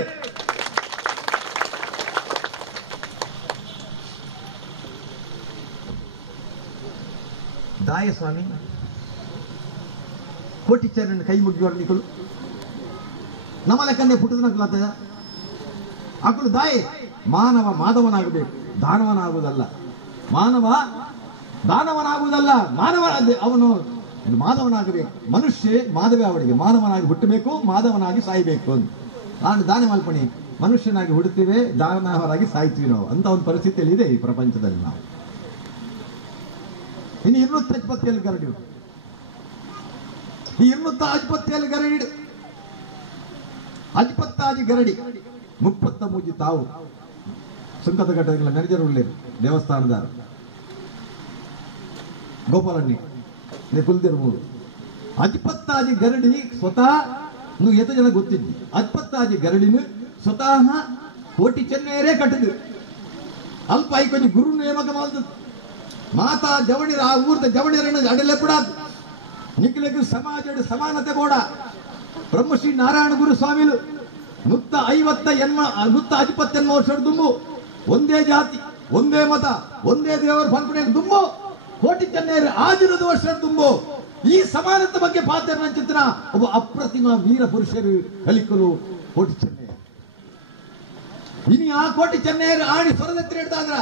ದಾಯಸ್ವಾಮಿ ಕೋಟಿ ಚೆನ್ನ ಕೈ ಮುಗಿಯೋರು ನಿಕಲು ನಮ್ಮ ಲೆಕ್ಕನ್ನೇ ಪುಟ್ಟದನಕ್ಕಲಾಗ್ತದ ಅಕ್ಕಳು ದಾಯಿ ಮಾನವ ಮಾಧವನಾಗಬೇಕು, ದಾನವನಾಗುವುದಲ್ಲ. ಮಾನವ ದಾನವನಾಗುವುದಲ್ಲ, ಮಾನವ ಅವನು ಮಾಧವನಾಗಬೇಕು. ಮನುಷ್ಯ ಮಾಧವ ಅವಳಿಗೆ ಮಾನವನಾಗಿ ಹುಟ್ಟಬೇಕು, ಮಾಧವನಾಗಿ ಸಾಯ್ಬೇಕು ಅಂತ. ನಾನು ದಾನ ಮಲ್ಪಣಿ ಮನುಷ್ಯನಾಗಿ ಹುಡುತ್ತೇವೆ, ದಾನವರಾಗಿ ಸಾಯ್ತೀವಿ ನಾವು ಅಂತ ಒಂದು ಪರಿಸ್ಥಿತಿಯಲ್ಲಿ ಇದೆ ಈ ಪ್ರಪಂಚದಲ್ಲಿ. ನಾವು ಇನ್ನು 257 ಗರಡಿ, ಈ 257 ಗರಡಿ ಅಜ್ಪತ್ತಾಜಿ ಗರಡಿ 33 ತಾವು ಸುಂಕದ ಘಟಕಗಳ ಮ್ಯಾನೇಜರ್ ಉಳ್ಳೇರು ದೇವಸ್ಥಾನದ ಗೋಪಾಲಣ್ಣಿ ಕುಲ್ದಿರು 3 ಅಜ್ಪತ್ತಾಜಿ ಗರಡಿ ಸ್ವತಃ ನೀವು ಎಷ್ಟು ಜನ ಗೊತ್ತಿದ್ದಿ. ಅಜ್ಪತ್ತಾಜಿ ಗರಡಿನ ಸ್ವತಃ ಕೋಟಿ ಚೆನ್ನೈಯರೇ ಕಟ್ಟಿದ್ರು. ಅಲ್ಪ ಐಕೊಂಜಿ ಗುರು ನೇಮಕ ಮಾಡಿದ್ರು. ಮಾತಾ ಜವಣಿರ ಆ ಊರ್ದ ಜವಣಿರನ್ನ ಅಡಲೆ ಬಿಡಾದು ನಿಖಿಲೆಗೂ ಸಮಾಜ ಸಮಾನತೆ ಬೋಡ. ಬ್ರಹ್ಮಶ್ರೀ ನಾರಾಯಣ ಗುರು ಸ್ವಾಮಿಲು 150 ವರ್ಷ ದುಂಬು, ಒಂದೇ ಜಾತಿ, ಒಂದೇ ಮತ, ಒಂದೇ ದೇವರ ಫಲ್ಪನೆ ದುಂಬು ಕೋಟಿ ಚೆನ್ನೈಯರು 15 ವರ್ಷ ದುಂಬು. ಈ ಸಮಾನತೆ ಬಗ್ಗೆ ಪಾತ್ರ ಚಿತ್ರ ಒಬ್ಬ ಅಪ್ರತಿಮ ವೀರ ಪುರುಷರು ಕಲಿಕಲು ಕೋಟಿ ಚೆನ್ನೈಯರು. ಇನ್ನು ಆ ಕೋಟಿ ಚೆನ್ನೈಯರು ಆಣಿ ಸ್ವರದತ್ರ ಹಿಡ್ದಾದ್ರ,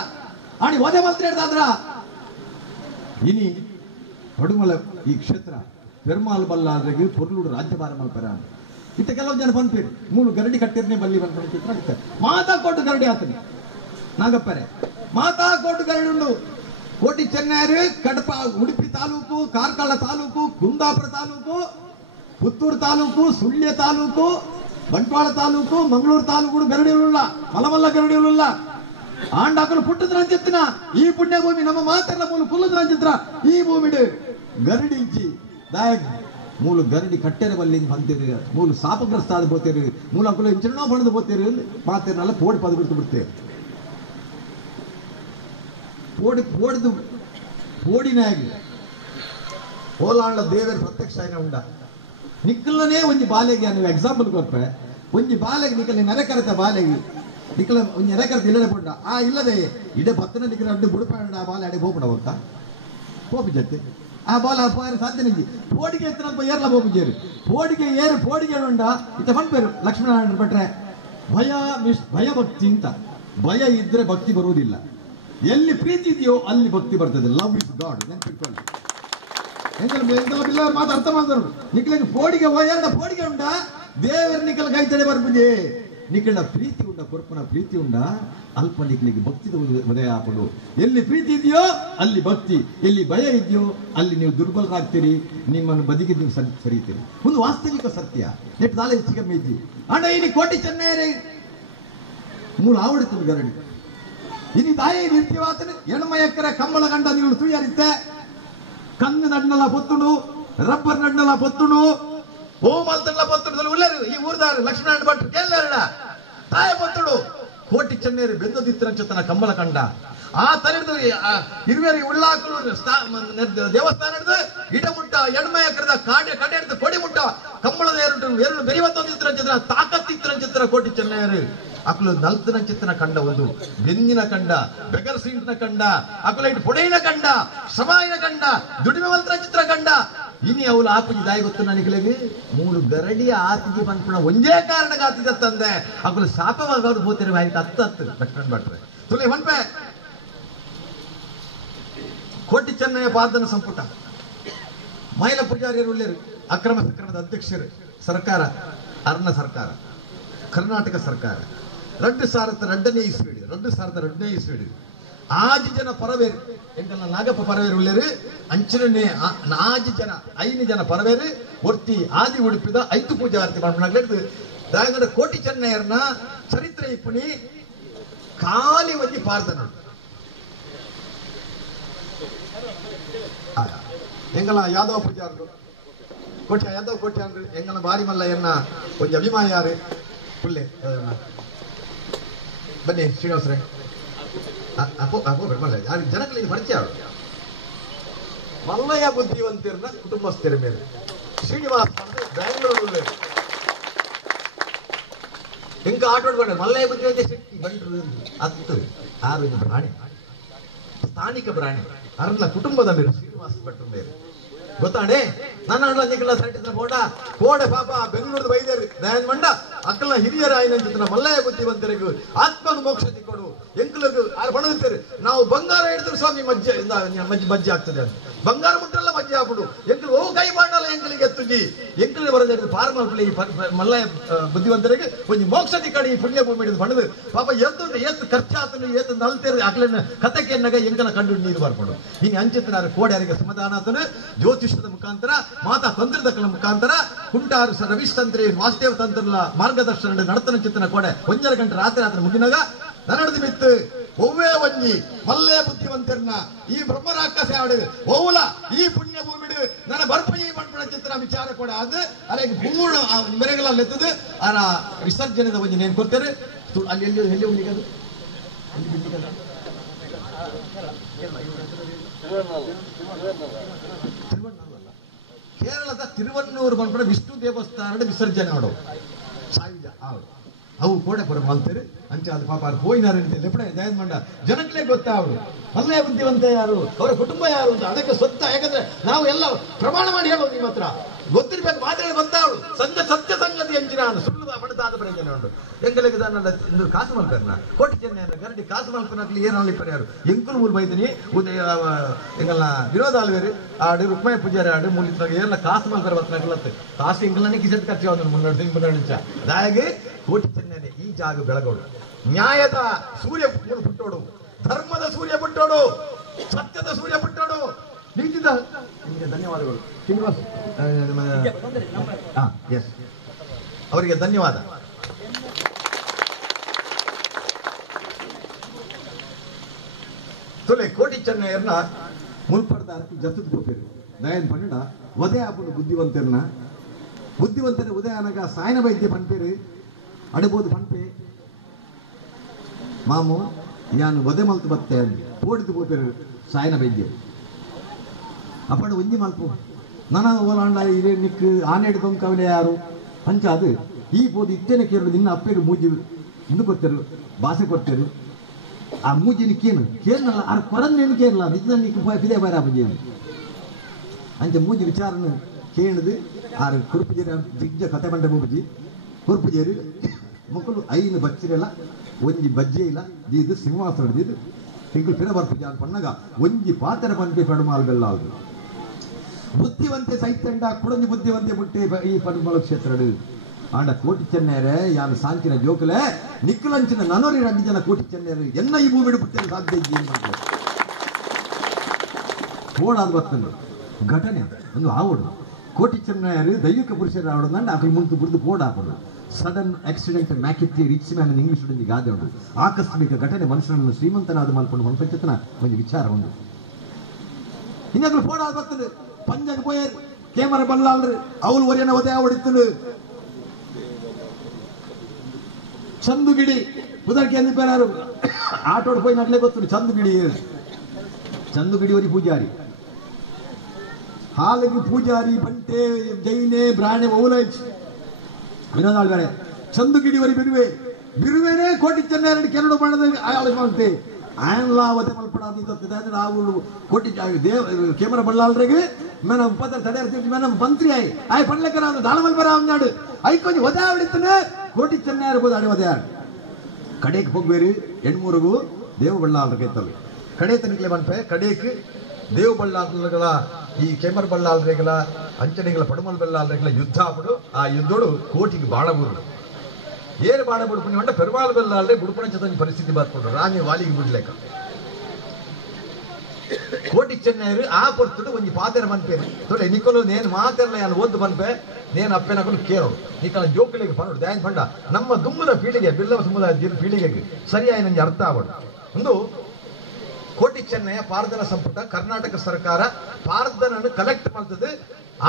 ಆಣಿ ವಧೆ ಮಂತ್ರ ಹಿಡ್ದಾದ್ರ. ಇನಿ ಪಡುಮಲ ಈ ಕ್ಷೇತ್ರ ಪೆರುಮಾಲ್ ಬಲ್ಲಾದ್ರಿಗೆ ಪೊರ್ಲೂಡು ರಾಜ್ಯಭಾರ ಮಲ್ಪರ ಇತ್ತ ಕೆಲವು ಜನ ಬಂದ್ಪೇರು 3 ಗರಡಿ ಕಟ್ಟಿರ್ನೆ ಬಲ್ಲಿ ಬಂದ್ಬಿಡ ಚಿತ್ರ ಆಗ್ತಾರೆ. ಮಾತಾ ಕೋಟು ಗರಡಿ ಆತನಿ ನಾಗಪ್ಪರೆ ಮಾತಾ ಕೋಟು ಗರಡಿ ಉಂಡು. ಕೋಟಿ ಚೆನ್ನೈಯರು ಕಡಪ ಉಡುಪಿ ತಾಲೂಕು, ಕಾರ್ಕಳ ತಾಲೂಕು, ಕುಂದಾಪುರ ತಾಲೂಕು, ಪುತ್ತೂರು ತಾಲೂಕು, ಸುಳ್ಯ ತಾಲೂಕು, ಬಂಟ್ವಾಳ ತಾಲೂಕು ಮಂಗಳೂರು ತಾಲೂಕು ಗರಡಿಯುಳ್ಳ ಮಲಮಲ್ಲ ಗರಡಿಯುಳ್ಳ ಆಂಡಾಕಲು ಪುಟ್ಟದ್ರಂಚಿತ್ತಿನ ಈ ಪುಣ್ಯ ಭೂಮಿ ನಮ್ಮ ಮಾತೆಲ್ಲ ಮೂಲ ಕುಲ್ಲದ್ರಂಚಿತ್ರ ಈ ಭೂಮಿಡು ಗರಡಿಂಚಿ ದಾಯಕ್ ಮೂಲ ಗರಡಿ ಕಟ್ಟೆರ ಬಲ್ಲಿ ಬಂತೀರಿ ಮೂಲ ಸಾಪಗ್ರಸ್ತ ಆದ ಬೋತೀರಿ ಮೂಲ ಅಕ್ಕಲು ಇಂಚನೋ ಬಣದು ಬೋತೀರಿ ಮಾತೇನಲ್ಲ ಪೋಡಿ ಪದ ಬಿಡ್ತು ಬಿಡ್ತೇವೆ ಪೋಡಿದು ಪೋಡಿನಾಗಿ ಹೋಲಾಂಡ ದೇವರ ಪ್ರತ್ಯಕ್ಷ ಆಯ್ನ ಉಂಡ ನಿಕ್ಕಲನೇ ಒಂಜಿ ಬಾಲೆಗೆ ನೀವು ಎಕ್ಸಾಂಪಲ್ ಕೊರ್ಪೆ ಒಂಜಿ ಬಾಲೆಗೆ ನಿಕ್ಕಲಿ ನೆರೆಕರತ ಬಾಲೆಗೆ ನಿಕ್ಕಲ ಒಂಜಿ ನೆರೆಕರತ ಇಲ್ಲದೆ ಪುಂಡ ಆ ಇಲ್ಲದೆ ಇಡೆ ಪತ್ತನ ನಿಕ್ಕಲ ಅಡ್ಡು ಬುಡುಪಾಂಡ ಆ ಬಾಲೆ ಅಡೆ ಹೋಗ್ಬಿಡ ಹೋಗ್ತಾ ಪೋಪಿ ಜೊತೆ ಆ ಬಾಲ ಸಾಧ್ಯ ನಿಂಜಿ ಪೋಡಿಗೆ ಎತ್ತಿನ ಏರ್ಲ ಹೋಗ್ಬಿಜೇರು ಪೋಡಿಗೆ ಏರು ಪೋಡಿಗೆ ಉಂಡ ಇತ್ತ ಪಂಪೇರು ಲಕ್ಷ್ಮೀನಾರಾಯಣ ಭಟ್ರೆ ಭಯ ಭಕ್ತಿ ಅಂತ ಭಯ ಇದ್ರೆ ಭಕ್ತಿ ಬರುವುದಿಲ್ಲ ಎಲ್ಲಿ ಪ್ರೀತಿ ಇದೆಯೋ ಅಲ್ಲಿ ಭಕ್ತಿ ಬರ್ತದೆ ಲವ್ ಇಸ್ ಗಾಡ್ ನೆನ್ಪಿಟ್ಕೊಳ್ಳಿ ಎಂತೆಲ್ಲ ಮಾತು ಅರ್ಥ ಮಾಡ್ತಾರೆ ನಿಕ್ಕಲಿಗೆ ಪೋಡಿಗೆ ಎರಡು ಪೋಡಿಗೆ ಉಂಡ ದೇವರ ನಿಕ್ಕಲ ಕೈತಡೆ ಬರ್ಬಿಡಿ ನಿಕ್ಕಳ ಪ್ರೀತಿ ಉಂಡ ಕೊರ್ಪನ ಪ್ರೀತಿ ಉಂಡ ಅಲ್ಪ ನಿಕ್ಕಲಿಗೆ ಭಕ್ತಿದ ಉದಯ ಹಾಪಡು ಎಲ್ಲಿ ಪ್ರೀತಿ ಇದೆಯೋ ಅಲ್ಲಿ ಭಕ್ತಿ ಎಲ್ಲಿ ಭಯ ಇದೆಯೋ ಅಲ್ಲಿ ನೀವು ದುರ್ಬಲರಾಗ್ತೀರಿ ನಿಮ್ಮನ್ನು ಬದಿಗೆ ನೀವು ಸರಿತೀರಿ ಒಂದು ವಾಸ್ತವಿಕ ಸತ್ಯ ನೆಟ್ಟು ನಾಳೆ ಸಿಗಮ್ಮೆ ಇದ್ದಿ ಅಣ್ಣ ಇಲ್ಲಿ ಕೋಟಿ ಚೆನ್ನೈರೇ ಮೂಲ ಆವಡಿತು ಗರಡಿ ಇನಿ ದಾಯ ನಿರ್ತಿವಾತನ ಎಣ್ಮಯಕ್ಕರ ಕಂಬಳ ಗಂಡ ನೀವು ತೂಯಾರಿತ್ತೆ ಕಣ್ಣು ನಡ್ನಲ್ಲ ಪೊತ್ತುಡು ರಬ್ಬರ್ ನಡ್ನಲ್ಲ ಪೊತ್ತುಡು ಓಮಲ್ತಲ್ಲ ಪೊತ್ತುಡು ಉಳ್ಳರು ಈ ಊರ್ದಾರು ಲಕ್ಷ್ಮೀನಾರಾಯಣ ಭಟ್ರು ಕೇಳಾರಡ ತಾಯ ಪೊತ್ತುಡು ಕೋಟಿ ಚೆನ್ನೈರು ಬೆಂದದಿತ್ತರಂಚತನ ಕಂಬಳ ಕಂಡ ಆ ತರದ್ದು ಹಿರಿಯರಿಗೆ ಉಳ್ಳಾಕಲು ದೇವಸ್ಥಾನ ಹಿಡಿದು ಇಡಮುಟ್ಟ ಎಣ್ಮಯಕ್ಕರದ ಕಡೆ ಹಿಡಿದು ಕೊಡಿ ಮುಟ್ಟ ಕಂಬಳದ ಎರಡು ಬೆರಿವತ್ತೊಂದಿತ್ತರಂಚಿತ್ರ ತಾಕತ್ತಿತ್ತರಂಚಿತ್ರ ಕೋಟಿ ಚೆನ್ನೈರು ಅಕಲು ನಲ್ತನ ಚಿತ್ತನ ಕಂಡ ಒಂದು ಬೆನ್ನಿನ ಕಂಡ ಬೆಗರ್ ಸೀಂಟ್ನ ಕಂಡ ಅಕುಲ ಇಟ್ಟು ಪೊಡೆಯಿನ ಕಂಡ ಸಮಾಯಿನ ಕಂಡ ದುಡಿಮೆ ಮಲ್ತನ ಚಿತ್ರ ಕಂಡ ಇನಿ ಅವಳು ಆಪುಜಿ ದಾಯಿ ಗೊತ್ತು ನನಗೆ ಮೂರು ಗರಡಿಯ ಆತಿಗೆ ಬಂದ್ಪುಣ ಒಂದೇ ಕಾರಣಕ್ಕೆ ಆತಿದ ತಂದೆ ಅಕುಲು ಶಾಪವಾಗಿ ಅವ್ರು ಹೋಗ್ತಾರೆ ಆಯ್ತು ಹತ್ತು ಲಕ್ಷ್ಮಣ್ ಭಟ್ರೆ ತುಲೆ ಹೊನ್ಪೆ ಕೋಟಿ ಚೆನ್ನಯ್ಯ ಪಾದನ ಸಂಪುಟ ಮೈಲ ಪೂಜಾರಿಯರು ಒಳ್ಳೆಯರು ಅಕ್ರಮ ಸಕ್ರಮದ ಅಧ್ಯಕ್ಷರು ಸರ್ಕಾರ ಅರ್ಣ ಸರ್ಕಾರ ಕರ್ನಾಟಕ ಸರ್ಕಾರ 2002ನೇ ಇಸ್ವಿಡು ಆಜಿ ಜನ ಪರವೇರು ಎಂಕಲ್ಲ ನಾಗಪ್ಪ ಪರವೇರು ಉಳ್ಳೇರು ಅಂಚನೆ ಆಜಿ ಜನ 5 ಜನ ಪರವೇರು ಒರ್ತಿ ಆದಿ ಉಡುಪಿದ 5 ಪೂಜಾ ಆರತಿ ಮಾಡ್ಬಿಟ್ಟು ದಾಯಗಡ ಕೋಟಿ ಚೆನ್ನಯ್ಯರ್ನ ಚರಿತ್ರೆ ಇಪ್ಪಣಿ ಖಾಲಿ ಒಂದಿ ಪಾರ್ದ ನೋಡಿ ಎಂಗಲ ಯಾದವ ಪೂಜಾರರು ಯಾದವ ಕೋಟ್ಯಾನ್ರು ಎಂಗಲ ಬಾರಿ ಮಲ್ಲಯ್ಯನ ಒಂದು ಅಭಿಮಾನ ಯಾರು ಪುಳ್ಳೆ ಬನ್ನಿ ಶ್ರೀನಿವಾಸರೇ ಯಾರು ಜನಗಳಿಗೆ ಪರಿಚಯ ಮಲ್ಲಯ್ಯ ಬುದ್ಧಿವಂತಿರನ ಕುಟುಂಬಸ್ಥರ ಮೇಲೆ ಶ್ರೀನಿವಾಸ ಅಂದ್ರೆ ಬ್ಯಾಂಗ್ಳೂರು ಹೆಂಗ ಆಟೋಡ್ಕೊಂಡ್ರೆ ಮಲ್ಲಯ್ಯ ಬುದ್ಧಿವಂತ ಶಕ್ತಿ ಬಂಟ್ರು 10 6 ಪ್ರಾಣಿ ಸ್ಥಾನಿಕ ಪ್ರಾಣಿ ಅರ್ಲ ಕುಟುಂಬದ ಮೇಲೆ ಶ್ರೀನಿವಾಸ ಭಟ್ರ ಮೇಲೆ ಗೊತ್ತಾಣೆ ನನ್ನ ಸೈಟಿನ ಕೋಡೆ ಪಾಪ ಬೆಂಗಳೂರು ಬೈದೇರಿ ದಯಾನ್ ಮಂಡ ಅಕ್ಕಲ ಹಿರಿಯರ ಆಯ್ನ ಮಲ್ಲಯ್ಯ ಬುದ್ಧಿವಂತರಿಗೂ ಆತ್ಮಗ ಮೋಕ್ಷ ಕೊಡು ಎಂಕಲಿಗೂ ಬಣದಿರ್ತಾರೆ ನಾವು ಬಂಗಾರ ಹಿಡಿದ್ರು ಸ್ವಾಮಿ ಮಜ್ಜೆ ಆಗ್ತದೆ ಅಂತ ಬಂಗಾರ ಮುಟ್ಟಲ್ಲ ಮಜ್ಜೆ ಹಾಕ್ಬಿಡು ಎಂಕಲು ಓ ಕೈ ಬಾಂಡಲ್ಲ ಎಂಕಲಿಗೆ ಎತ್ತುಜಿ ಎಂಕಲಿ ಬರದಿದ್ದು ಪಾರ್ಮಲ್ಪಲಿ ಮಲ್ಲಯ್ಯ ಬುದ್ಧಿವಂತರಿಗೆ ಒಂದು ಮೋಕ್ಷದಿ ಕಡೆ ಪುಣ್ಯ ಭೂಮಿ ಹಿಡಿದು ಬಣದು ಪಾಪ ಎತ್ತು ಖರ್ಚಾತನು ಎತ್ತು ನಲ್ತೇರಿ ಅಕ್ಲನ್ನ ಕಥಕ್ಕೆ ಎನ್ನಗ ಎಂಕಲ ಕಂಡು ನೀರು ಬರ್ಪಡು ಇನ್ನು ಅಂಚಿತನಾರ ಕೋಡ್ಯಾರಿಗೆ ಸಮಾಧಾನ ಆತನು ಜ್ಯೋತಿಷದ ಮುಖಾಂತರ ಮಾತಾ ತಂತ್ರದ ಮುಖಾಂತರ ಕುಂಟಾರು ರವೀಶ್ ತಂತ್ರಿ ವಾಸುದೇವ ತಂತ್ರಲ ಮಾರ್ಗದರ್ಶನ ನಡತನ ಚಿತ್ತನ ಕೋಡೆ 1 ಗಂಟೆ ರಾತ್ರಿ ಮುಗಿನಾಗ ನನ್ನಡದು ಬಿತ್ತು ಒವ್ವೇ ಒಂಜಿ ಮಲ್ಲಯ್ಯ ಬುದ್ಧಿವಂತರನ್ನ ಈ ಬ್ರಹ್ಮರಾಕ್ಷಸ ಆಡು ಓವುಲ ಈ ಪುಣ್ಯ ಭೂಮಿಡು ನನ್ನ ಬರ್ಪಜಿ ಮಾಡ್ಕೊಂಡ ಚಿತ್ರ ವಿಚಾರ ಕೂಡ ಅದು ಅಲ್ಲಿಗೆ ಪೂರ್ಣ ಮೆರೆಗಲಲ್ಲಿ ಎತ್ತದು ಅರ ವಿಸರ್ಜನೆದ ಒಂಜಿ ನೇನು ಕೊಡ್ತಾರೆ ಅಲ್ಲಿ ಎಲ್ಲಿ ಉಳಿಗದು ಕೇರಳದ ತಿರುವನ್ನೂರು ಬಂದ್ಬಿಡ ವಿಷ್ಣು ದೇವಸ್ಥಾನದ ವಿಸರ್ಜನೆ ಮಾಡು ಸಾಯುಜ ಅವು ಕೋಡೆ ಪರ ಮಾಲ್ತಾರೆ ಅಂಚೆ ಅದು ಪಾಪ ಅವ್ರು ಹೋಯಿನಾರ ಲೆಪ್ಪಡೆ ಜಯನ್ ಮಂಡ ಜನಗಳೇ ಗೊತ್ತಾ ಅವರು ಮಲ್ಲಯ್ಯ ಬುದ್ಧಿವಂತ ಯಾರು ಅವರ ಕುಟುಂಬ ಯಾರು ಅಂತ ಅದಕ್ಕೆ ಸ್ವತ್ತ ಯಾಕಂದ್ರೆ ನಾವು ಎಲ್ಲ ಪ್ರಮಾಣ ಮಾಡಿ ಹೇಳೋದು ನಿಮ್ಮ ಹತ್ರ ಗೊತ್ತಿರ್ಬೇಕು ಮಾತಾಡಿ ಬಂದವಳು ಸತ್ಯ ಸಂಗತಿ ಅಂಚಿನ ಸುಳ್ಳು ಪಡೆದಾದ ಪ್ರಯೋಜನ ಉಂಟು ಎಂಗಲಿಗೆ ಇಂದು ಕಾಸು ಮಲ್ಪರ್ನ ಕೋಟಿ ಚೆನ್ನೈನ ಗರಡಿ ಕಾಸು ಮಲ್ಪನಾಗ್ಲಿ ಏನಲ್ಲಿ ಪರಿಯಾರು ಎಂಕುಲು ಮೂರು ಬೈದಿನಿ ಉದಯ ಎಂಗಲ್ಲ ವಿರೋಧ ಆಲ್ವೇರು ಆಡು ರುಕ್ಮಯ್ಯ ಪೂಜಾರಿ ಆಡು ಮೂಲಿತ ಏರ್ಲ ಕಾಸು ಮಲ್ಪರ ಬರ್ತನಾಗ್ಲತ್ತೆ ಕಾಸು ಎಂಗಲನೇ ಕಿಸೆಟ್ ಖರ್ಚು ಅವನು ಮುನ್ನಡೆಸ ದಾಯಾಗಿ ಕೋಟಿ ಚೆನ್ನೈನೆ ಈ ಜಾಗ ಬೆಳಗೋಡು ನ್ಯಾಯದ ಸೂರ್ಯ ಪುಟ್ಟೋಡು ಧರ್ಮದ ಸೂರ್ಯ ಪುಟ್ಟೋಡು ಸತ್ಯದ ಸೂರ್ಯ ಪುಟ್ಟೋಡು ನಿಂತಿದ್ದ ನಿಮಗೆ ಧನ್ಯವಾದಗಳು ಶ್ರೀನಿವಾಸ್ ಅವರಿಗೆ ಧನ್ಯವಾದ. ತೊಲೆ ಕೋಟಿ ಚೆನ್ನಯ್ಯರ್ನ ಮುಲ್ಪಡ್ದಾರಕ್ಕೆ ಜತದ ಗೋಪೇರು ದಯನ್ ಪಂಡ ಒದೇ ಆಪುಡು ಬುದ್ಧಿವಂತನ ಉದಯ ಅನಗ ಸಾಯನ ವೈದ್ಯ ಪಂಪೇರು ಅಡಬೋದು ಪಂಪೆ ಮಾಮು ಯಾನು ಒದೆ ಮಲ್ತು ಬತ್ತೆ ಪೋಡಿದು ಗೋಪೇರು ಸಾಯನ ವೈದ್ಯ ಅಪ್ಪಡ ಒಂಜಿ ಮಲ್ಪು ನನ ಓಲಾಂಡ ಇರೇ ನಿಕ್ ಆನೆಡ್ ದೊಂಕವಲೆ ಯಾರು ಅಂಚ ಅದು ಈ ಪೋದು ಇತ್ತೇನೆ ಕೇರಳು ನಿನ್ನ ಅಪ್ಪೇರು ಮೂಜಿ ಇಂದು ಕೊಟ್ಟರು ಭಾಷೆ ಕೊಟ್ಟರು ಆ ಮೂಜಿ ನಿಕ್ಕೇನು ಕೇರಳ ಆ ಕೊರಂದೇನು ಕೇರಳ ನಿಜ ನಿಕ್ ಫಿದೆ ಬಾರ ಅಪ್ಪಜೇನು ಅಂಚ ಮೂಜಿ ವಿಚಾರನ ಕೇಳಿದು ಆ ಕುರುಪುಜೇರಿ ದಿಗ್ಜ ಕತೆ ಬಂಡ ಮೂಜಿ ಕುರುಪುಜೇರಿ ಮಕ್ಕಳು ಐನು ಬಚ್ಚಿರಲ್ಲ ಒಂಜಿ ಬಜ್ಜೆ ಇಲ್ಲ ಇದು ಸಿಂಹಾಸನ ಇದು ತಿಂಗಳು ಪಿರ ಬರ್ಪುಜ ಪಣ್ಣಗ ಒಂಜಿ ಪಾತ್ರ ಪಂಪೆ ಪಡುಮಾಲ್ ಬೆಲ್ಲಾದು ಬುದ್ಧಿವಂತೆ ಸೈತಂಡ ಕುಡಂಜಿ ಬುದ್ಧಿವಂತೆ ಮುಟ್ಟೆ ಈ ಪಡುಮಾಳ ಕ್ಷೇತ್ರಡು ಆಂಡ ಕೋಟಿ ಚೆನ್ನೈರೆ ಯಾನು ಸಾಂಕಿನ ಜೋಕಲೆ ನಿಕ್ಕಲಂಚಿನ ನನೋರಿ 2 ಜನ ಕೋಟಿ ಚೆನ್ನೈರು ಎನ್ನ ಈ ಭೂಮಿ ಬಿಡುತ್ತೇನೆ ಸಾಧ್ಯ ಇದ್ದೀನಿ ಓಡಾದ ಬರ್ತಂದು ಘಟನೆ ಒಂದು ಆವಡು ಕೋಟಿ ಚೆನ್ನೈರು ದೈವಿಕ ಪುರುಷರು ಆವಡದಂಡ ಅಕಲು ಮುಂದೆ ಬಿಡ್ದು ಓಡಾಪಡು ಸಡನ್ ಆಕ್ಸಿಡೆಂಟ್ ಮ್ಯಾಕಿತ್ತಿ ರಿಚ್ ಮ್ಯಾನ್ ಇಂಗ್ಲಿಷ್ ಗಾದೆ ಉಂಟು ಆಕಸ್ಮಿಕ ಘಟನೆ ಮನುಷ್ಯನನ್ನು ಶ್ರೀಮಂತನಾದ ಮಲ್ಕೊಂಡು ಮನಪಂಚತನ ಒಂದು ವಿಚಾರ ಉಂಟು ಇನ್ನಗಳು ಓಡಾದ ಬರ್ತದೆ ಪಂಜನ್ ಪೋಯರ್ ಕ್ಯಾಮರಾ ಬಲ್ಲಾಳ್ರಿ ಅವಳು ಒರೆಯನ ಒದೆ ಆವಡಿತ್ತು ಚಂದುಗಿಡಿ ಉದರ್ಕೆ ಎಂದು ಪೇರಾರು ಆಟೋಡ್ ಪೋಯಿ ನಡ್ಲೆ ಗೊತ್ತು ಚಂದುಗಿಡಿ ಒರಿ ಪೂಜಾರಿ ಹಾಲಿಗೆ ಪೂಜಾರಿ ಬಂಟೆ ಜೈನೆ ಬ್ರಾಣೆ ಮೌಲಜ್ ವಿನೋದಾಳ್ ಬೇರೆ ಚಂದುಗಿಡಿ ಒರಿ ಬಿರುವೆನೇ ಕೋಟಿ ಚೆನ್ನೈ ಕೆರಡು ಮಾಡದ ಆಲೋಚನೆ ಆಯನ್ಲಾ ಒದೆ ಮಲ್ಪಡ ನಾವು ಕೋಟಿ ಕ್ಯಾಮರಾ ಬಳ್ಳಾಳ್ರಿಗೆ ಮೇನ ಉಪದ್ರ ತಡೆ ಮೇನ ಮಂತ್ರಿ ಆಯ್ ಪಡ್ಲೆಕ್ಕ ನಾವು ದಾಳ ಮಲ್ಪರ ಅವನಾಡು ಐಕೊಂಜಿ ಒದೆ ಆವಡಿತ್ತನೆ ಕೋಟಿ ಚೆನ್ನೈ ಇರ್ಬೋದು ಅಡಿ ಒದೆ ಕಡೆಗೆ ಹೋಗ್ಬೇರಿ ಹೆಣ್ಮೂರಿಗೂ ದೇವ ಬಳ್ಳಾಳ್ರ ಕೈತಲ್ಲಿ ಕಡೆ ತನಿಖೆ ಬಂಪೆ ಕಡೆಗೆ ದೇವ ಬಳ್ಳಾಳ್ಗಳ ಈ ಕೆಮರ್ ಬಳ್ಳಾಳ್ರೆಗಳ ಅಂಚನೆಗಳ ಪಡುಮಲ್ ಬಳ್ಳಾಳ್ರೆಗಳ ಯುದ್ಧ ಆಗ್ಬಿಡು ಆ ಯುದ್ಧೋಡು ಕೋಟಿಗೆ ಬಾಣಬೂರು ಏರು ಬಾಣ ಬಿಡ್ಕೊಂಡು ಅಂದ್ರೆ ಪೆರುಮಾಳ ಬೆಲ್ಲಾಳ್ರೆ ಬುಡ್ಪಣ ಚತಂಜಿ ಪರಿಸ್ಥಿತಿ ಬಾತ್ಕೊಂಡ್ರು ರಾಣಿ ವಾಲಿಗೆ ಬಿಡ್ಲೇಕ ಕೋಟಿ ಚೆನ್ನೈರು ಆ ಪೊರ್ತುಡು ಒಂಜಿ ಪಾತೆರ ಮನ್ಪೇರು ತೊಡೆ ನಿಕ್ಕಲು ನೇನು ಮಾತೆರ್ಲ ಯಾನು ಓದ್ದು ಮನ್ಪೆ ನೇನು ಅಪ್ಪೆನಕೊಂಡು ಕೇರೋಡು ನಿಕ್ಕಲ ಜೋಕಲಿಗೆ ಪಂಡು ದ್ಯಾನ್ ಪಂಡ ನಮ್ಮ ದುಮ್ಮದ ಪೀಳಿಗೆ ಬಿಲ್ಲವ ಸಮುದಾಯದ ಪೀಳಿಗೆಗೆ ಸರಿಯಾಗಿ ನಂಗೆ ಅರ್ಥ ಆಗ್ಬಾರ್ದು ಒಂದು ಕೋಟಿ ಚೆನ್ನೈಯ ಪಾರ್ದನ ಸಂಪುಟ ಕರ್ನಾಟಕ ಸರ್ಕಾರ ಪಾರ್ದನನ್ನು ಕಲೆಕ್ಟ್ ಮಾಡ್ತದೆ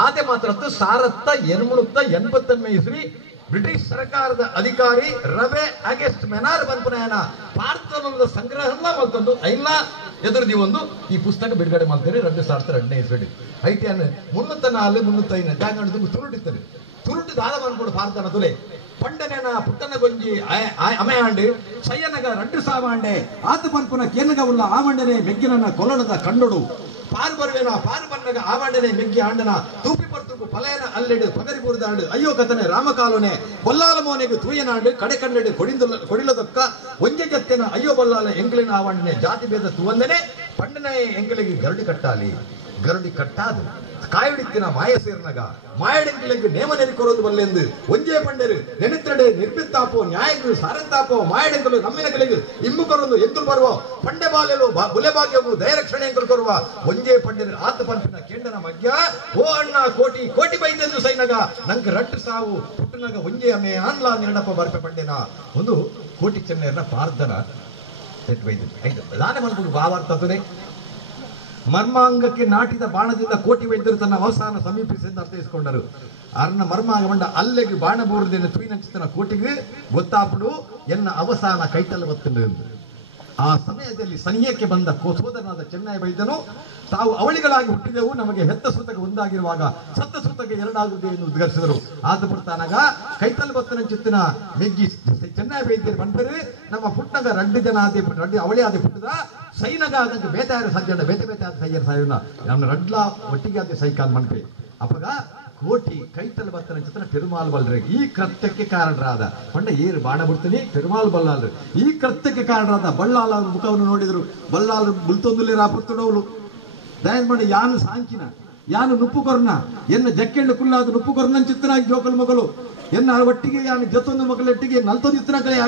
ಆದೆ ಮಾತ್ರ ಸಾರತ್ತ 880 ಇಸ್ವಿ ಬ್ರಿಟಿಷ್ ಸರ್ಕಾರದ ಅಧಿಕಾರಿ ರವೆ ಅಗಸ್ಟ್ ಮೆನಾರ್ ಬಂಪುನಾಯನ ಪಾರ್ಥನದ ಸಂಗ್ರಹನ ಮಲ್ತೊಂದು ಐಲ್ಲ ಎದುರುದಿ ಒಂದು ಈ ಪುಸ್ತಕ ಬಿಡುಗಡೆ ಮಾಡ್ತಾರೆ 2002 ಇಸ್ವಿ ಐಟಿಯನ್ನು 304 305 ಜಾಗಣಿದು ತುರುಟಿದ್ದಾರೆ ತುರುಟಿ ದಾದ ಮಾಡ್ಕೊಂಡು ಪಾರ್ಥನ ತುಲೆ ಪಂಡನೇನ ಪುಟ್ಟನ ಗೊಂಜಿ ಅಮೆಯಾಂಡು ಸಯ್ಯನಗ 2 ಸಾವಾಂಡೆ ಆತ ಪಂಪುನ ಕೇನಗ ಉಳ್ಳ ಆಮಂಡನೆ ಮೆಗ್ಗಿನ ಕೊಲ್ಲಣದ ಕಣ್ಣುಡು ಪಾರು ಬರುವೇನ ಪಾರು ಬನ್ನಗ ಆವಾಂಡನೆ ಮೆಗ್ಗಿ ಆಂಡನ ತೂಪಿ ಪರ್ತುಕು ಪಲೆಯನ ಅಲ್ಲೆಡು ಪಗರಿ ಬುರ್ದಾಂಡು ಅಯ್ಯೋ ಕಥನೆ ರಾಮಕಾಲೋನೆ ಬಲ್ಲಾಲ ಮೋನೆಗೆ ತೂಯನಾಂಡು ಕಡೆ ಕಣ್ಣೆಡು ಕೊಡಿಲದೊಕ್ಕ ಒಂಜೆ ಜತ್ತೆನ ಅಯ್ಯೋ ಬಲ್ಲಾಲ ಎಂಗಳಿನ ಆವಾಂಡನೆ ಜಾತಿ ಭೇದ ತುವಂದನೆ ಪಂಡನೆ ಎಂಗಳಿಗೆ ಗರುಡಿ ಕಟ್ಟಾದು ಕಾಯುಡಿತ್ತಿನ ಮಾಯ ಸೇರ್ನಗ ಮಾಯಡೆಂಗಿಲೆಗೆ ನೇಮ ನೆರಿಕೊರೋದು ಬಲ್ಲೆಂದು ಒಂಜೇ ಪಂಡೆರು ನೆನೆತ್ರಡೆ ನಿರ್ಮಿತ್ತಾಪೋ ನ್ಯಾಯಗಳು ಸಾರಂತಾಪೋ ಮಾಯಡೆಂಗಲು ನಮ್ಮಿನಗಳಿಗೆ ಇಂಬು ಕೊರೊಂದು ಎಂದುಲು ಬರುವ ಪಂಡೆ ಬಾಲೆಲು ಬುಲೆ ಭಾಗ್ಯವು ದಯರಕ್ಷಣೆ ಎಂಗಳು ಕೊರುವ ಒಂಜೇ ಪಂಡೆರು ಆತ ಪಂಪಿನ ಕೆಂಡನ ಮಗ್ಯ ಓ ಅಣ್ಣ ಕೋಟಿ ಬೈದೆಂದು ಸೈನಗ ನಂಗೆ 2 ಸಾವು ಪುಟ್ಟನಗ ಒಂಜೇ ಅಮೆ ಆನ್ಲಾ ನಿರಡಪ್ಪ ಬರ್ಪೆ ಪಂಡೆನ ಒಂದು ಕೋಟಿ ಚೆನ್ನೈರ್ನ ಪಾರ್ಧನ ಬೈದ ದಾನ ಮನ್ಕೊಂಡು ಭಾವಾರ್ಥನೆ ಮರ್ಮಾಂಗಕ್ಕೆ ನಾಟಿದ ಬಾಣದಿಂದ ಕೋಟಿ ವೈದ್ಯರು ತನ್ನ ಅವಸಾನ ಸಮೀಪಿಸಿದ ಅರ್ಥೈಸಿಕೊಂಡರು ಅರ್ನ ಮರ್ಮಾಂಗ ಬಂಡ ಅಲ್ಲೆಗೆ ಬಾಣ ಬೋರ್ದೇನು ತುಯಿನಂಚಿತನ ಕೋಟಿಗೆ ಗೊತ್ತಾಪಡು ಎನ್ನ ಅವಸಾನ ಕೈತಲ್ಲ ಒತ್ತುಂಡು ಆ ಸಮಯದಲ್ಲಿ ಸನಿಯಕ್ಕೆ ಬಂದ ಸೋದರನಾದ ಚೆನ್ನೈ ವೈದ್ಯನು ತಾವು ಅವಳಿಗಳಾಗಿ ಹುಟ್ಟಿದೆವು ನಮಗೆ ಹೆತ್ತ ಸೂತಕ ಒಂದಾಗಿರುವಾಗ ಸತ್ತ ಸೂತಕ 2 ಆಗುತ್ತದೆ ಎಂದು ಉದ್ಘಾಟಿಸಿದರು ಆದ ಬರ್ತಾನಾಗ ಕೈತಲ್ ಬತ್ತನಂಚಿತ್ತಿನ ಮೆಗ್ಗಿ ಚೆನ್ನೈ ವೈದ್ಯರು ಬಂದರೆ ನಮ್ಮ ಪುಟ್ಟಗ 2 ಜನ ಆದಿ ಅವಳಿ ಆದಿ ಪುಟ್ಟದ ಸೈನಗ ಅದಕ್ಕೆ ಬೇತಾಯರು ಸಜ್ಜನ ಬೇತೆ ಆದ ಸೈಯರ್ ಸಾಯೋನ ನಮ್ಮ ರಡ್ಲ ಒಟ್ಟಿಗೆ ಆದ ಸೈಕಾಲ್ ಮನ್ಪೆ ಅಪ್ಪಗ ಕೋಟಿ ಕೈತಲ್ ಬತ್ತನ ಚಿತ್ರ ಪೆರುಮಾಲ್ ಬಲ್ರೆ ಈ ಕೃತ್ಯಕ್ಕೆ ಕಾರಣರಾದ ಪಂಡ ಏರು ಬಾಣ ಬಿಡ್ತೀನಿ ಪೆರುಮಾಲ್ ಬಲ್ಲಾಲ್ರು ಈ ಕೃತ್ಯಕ್ಕೆ ಕಾರಣರಾದ ಬಳ್ಳಾಲ ಮುಖವನ್ನು ನೋಡಿದ್ರು ಬಲ್ಲಾಲ್ ಬುಲ್ತೊಂದುಲೆ ರಾಪುತ್ತಡವಳು ದಯನ್ ಮಾಡಿ ಯಾನು ಸಾಂಕಿನ ಯಾನು ನುಪ್ಪು ಕೊರ್ನ ಎನ್ನ ಜಕ್ಕೆಂಡು ಕುಲ್ಲಾದ ನುಪ್ಪು ಕೊರ್ನನ್ ಚಿತ್ರನಾಗಿ ಜೋಕಲ್ ಮಗಳು ಎನ್ನ ಒಟ್ಟಿಗೆ ಯಾನು ಜೊತ್ತೊಂದು ಮಗಳೊಟ್ಟಿಗೆ 40 ಚಿತ್ರ ಕಲೆ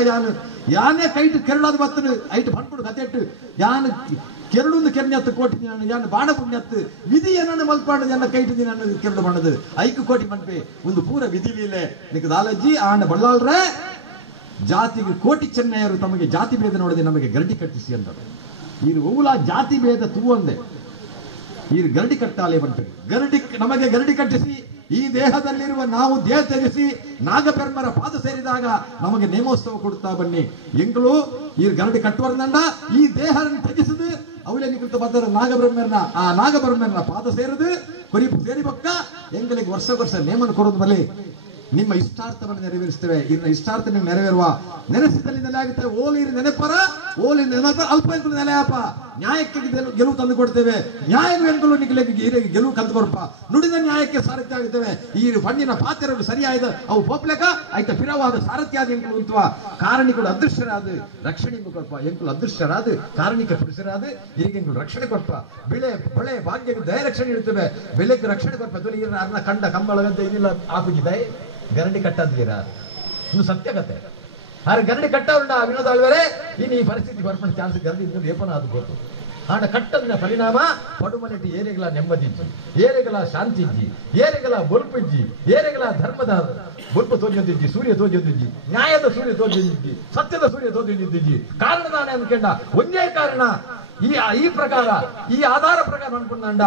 ಯಾನೇ ಕೈಟ್ ಕೆರಳಾದ ಬತ್ತನು ಐಟ್ ಪಂಪುಡು ಕತೆಟ್ಟು ಯಾನು ಕೆರಡು ಕೆರ್ನೆತ್ತು ಕೋಟಿ ಯಾನು ಬಾಣ ಪುಣ್ಯತ್ತು ವಿಧಿ ಏನನ್ನು ಮಲ್ಪಾಡದು ಎನ್ನ ಕೈಟಿದಿ ನಾನು ಕೆರಡು ಮಾಡದು 5 ಕೋಟಿ ಮನ್ಪೆ ಒಂದು ಪೂರ ವಿಧಿ ಲೀಲೆ ನಿಕ್ ದಾಲಜ್ಜಿ ಆಂಡ ಬಳ್ಳಾಳ್ರೆ ಜಾತಿಗೆ ಕೋಟಿ ಚೆನ್ನೈಯರು ತಮಗೆ ಜಾತಿ ಭೇದ ನೋಡದೆ ನಮಗೆ ಗರಡಿ ಕಟ್ಟಿಸಿ ಅಂದರು ಈ ಓಲ ಜಾತಿ ಭೇದ ತೂವಂದೆ ಈ ಗರಡಿ ಕಟ್ಟಾಲೆ ಬಂತು ಗರಡಿ ನಮಗೆ ಗರಡಿ ಕಟ್ಟಿಸಿ ಈ ದೇಹದಲ್ಲಿರುವ ನಾವು ದೇಹ ತೆಗೆಸಿ ನಾಗಬ್ರಹ್ಮರ ಪಾದ ಸೇರಿದಾಗ ನಮಗೆ ನೇಮೋತ್ಸವ ಕೊಡ್ತಾ ಬನ್ನಿ ಎಂಗಳು ಈ ಗರಡಿ ಕಟ್ಟುವರ್ನಂಡ ಈ ದೇಹ ತೆಗೆಸಿದು ಅವಳೆ ನಿಕೃತ ಬದ್ಧರ ನಾಗಬ್ರಹ್ಮರನ ಪಾದ ಸೇರಿದು ಕೊರಿ ಸೇರಿ ಬಕ್ಕ ಎಂಗಳಿಗೆ ವರ್ಷ ನೇಮನ ಕೊಡೋದು ಬಲಿ ನಿಮ್ಮ ಇಷ್ಟಾರ್ಥವನ್ನು ನೆರವೇರಿಸ್ತೇವೆ ಇನ್ನು ಇಷ್ಟಾರ್ಥ ನೀವು ನೆರವೇರುವ ನೆನೆಸಿದಲ್ಲಿ ನೆಲೆ ಆಗುತ್ತೆ ಓಲಿರಿ ನೆನಪರ ಓಲಿ ನೆನಪರ ಅಲ್ಪ ಎಂಕಲು ನೆಲೆಯಪ್ಪ ನ್ಯಾಯಕ್ಕೆ ಗೆಲುವು ತಂದು ಕೊಡ್ತೇವೆ ನ್ಯಾಯ ಎಂಕಲು ನಿಖಿಲಿಗೆ ಗೆಲುವು ಕಂದು ಕೊಡಪ್ಪ ನುಡಿದ ನ್ಯಾಯಕ್ಕೆ ಸಾರಥ್ಯ ಆಗುತ್ತೇವೆ ಈ ಪಣ್ಣಿನ ಪಾತ್ರಗಳು ಸರಿಯಾದ ಅವು ಪೋಪ್ಲೆಕ ಆಯ್ತ ಪಿರವಾದ ಸಾರಥ್ಯಾದ ಎಂಕಲು ಉಂಟುವ ಕಾರಣಿಗಳು ಅದೃಶ್ಯರಾದ ರಕ್ಷಣೆ ಕೊಡಪ್ಪ ಎಂಕಲು ಅದೃಶ್ಯರಾದ ಕಾರಣಿಕ ಪುರುಷರಾದ ಈಗ ಎಂಕಲು ರಕ್ಷಣೆ ಕೊಡಪ್ಪ ಬಳೆ ಭಾಗ್ಯಕ್ಕೆ ದಯ ರಕ್ಷಣೆ ಇಡ್ತೇವೆ ಬೆಲೆಗೆ ರಕ್ಷಣೆ ಕೊಡಪ್ಪ ಅರ್ನ ಕಂಡ ಕಂಬಳಗದ್ದೆ ಇದಿಲ್ಲ ಆಪುಗಿದೆ ಗರಡಿ ಕಟ್ಟದ್ದೀರಾ ಇನ್ನು ಸತ್ಯ ಕತೆ ಆದ್ರೆ ಗರಡಿ ಕಟ್ಟ ಉಂಡ ವಿನೋದ ಆಳ್ವರೆ ಇನ್ನು ಈ ಪರಿಸ್ಥಿತಿ ಬರ್ಪಣ ಚಾನ್ಸ್ ಗರಡಿ ಲೇಪನ ಅದು ಗೊತ್ತು ಆಡ ಕಟ್ಟದಿನ ಪರಿಣಾಮ ಪಡುಮನೆಟ್ಟು ಏರೆಗಳ ನೆಮ್ಮದಿಜ್ಜಿ ಏರೆಗಳ ಶಾಂತಿ ಇಜ್ಜಿ ಏರೆಗಳ ಬೊಲ್ಪಿಜ್ಜಿ ಏರೆಗಳ ಧರ್ಮದ ಬೊಲ್ಪು ತೋಜೊಂದಿಜ್ಜಿ ಸೂರ್ಯ ತೋಜೊಂದಿಜ್ಜಿ ನ್ಯಾಯದ ಸೂರ್ಯ ತೋಜೊಂದಿಜ್ಜಿ ಸತ್ಯದ ಸೂರ್ಯ ತೋಜೊಂದಿಜ್ಜಿ ಕಾರಣದಾನೆ ಅಂದ್ಕೊಂಡ ಒಂದೇ ಕಾರಣ ಈ ಪ್ರಕಾರ ಈ ಆಧಾರ ಪ್ರಕಾರ ಅನ್ಕೊಂಡ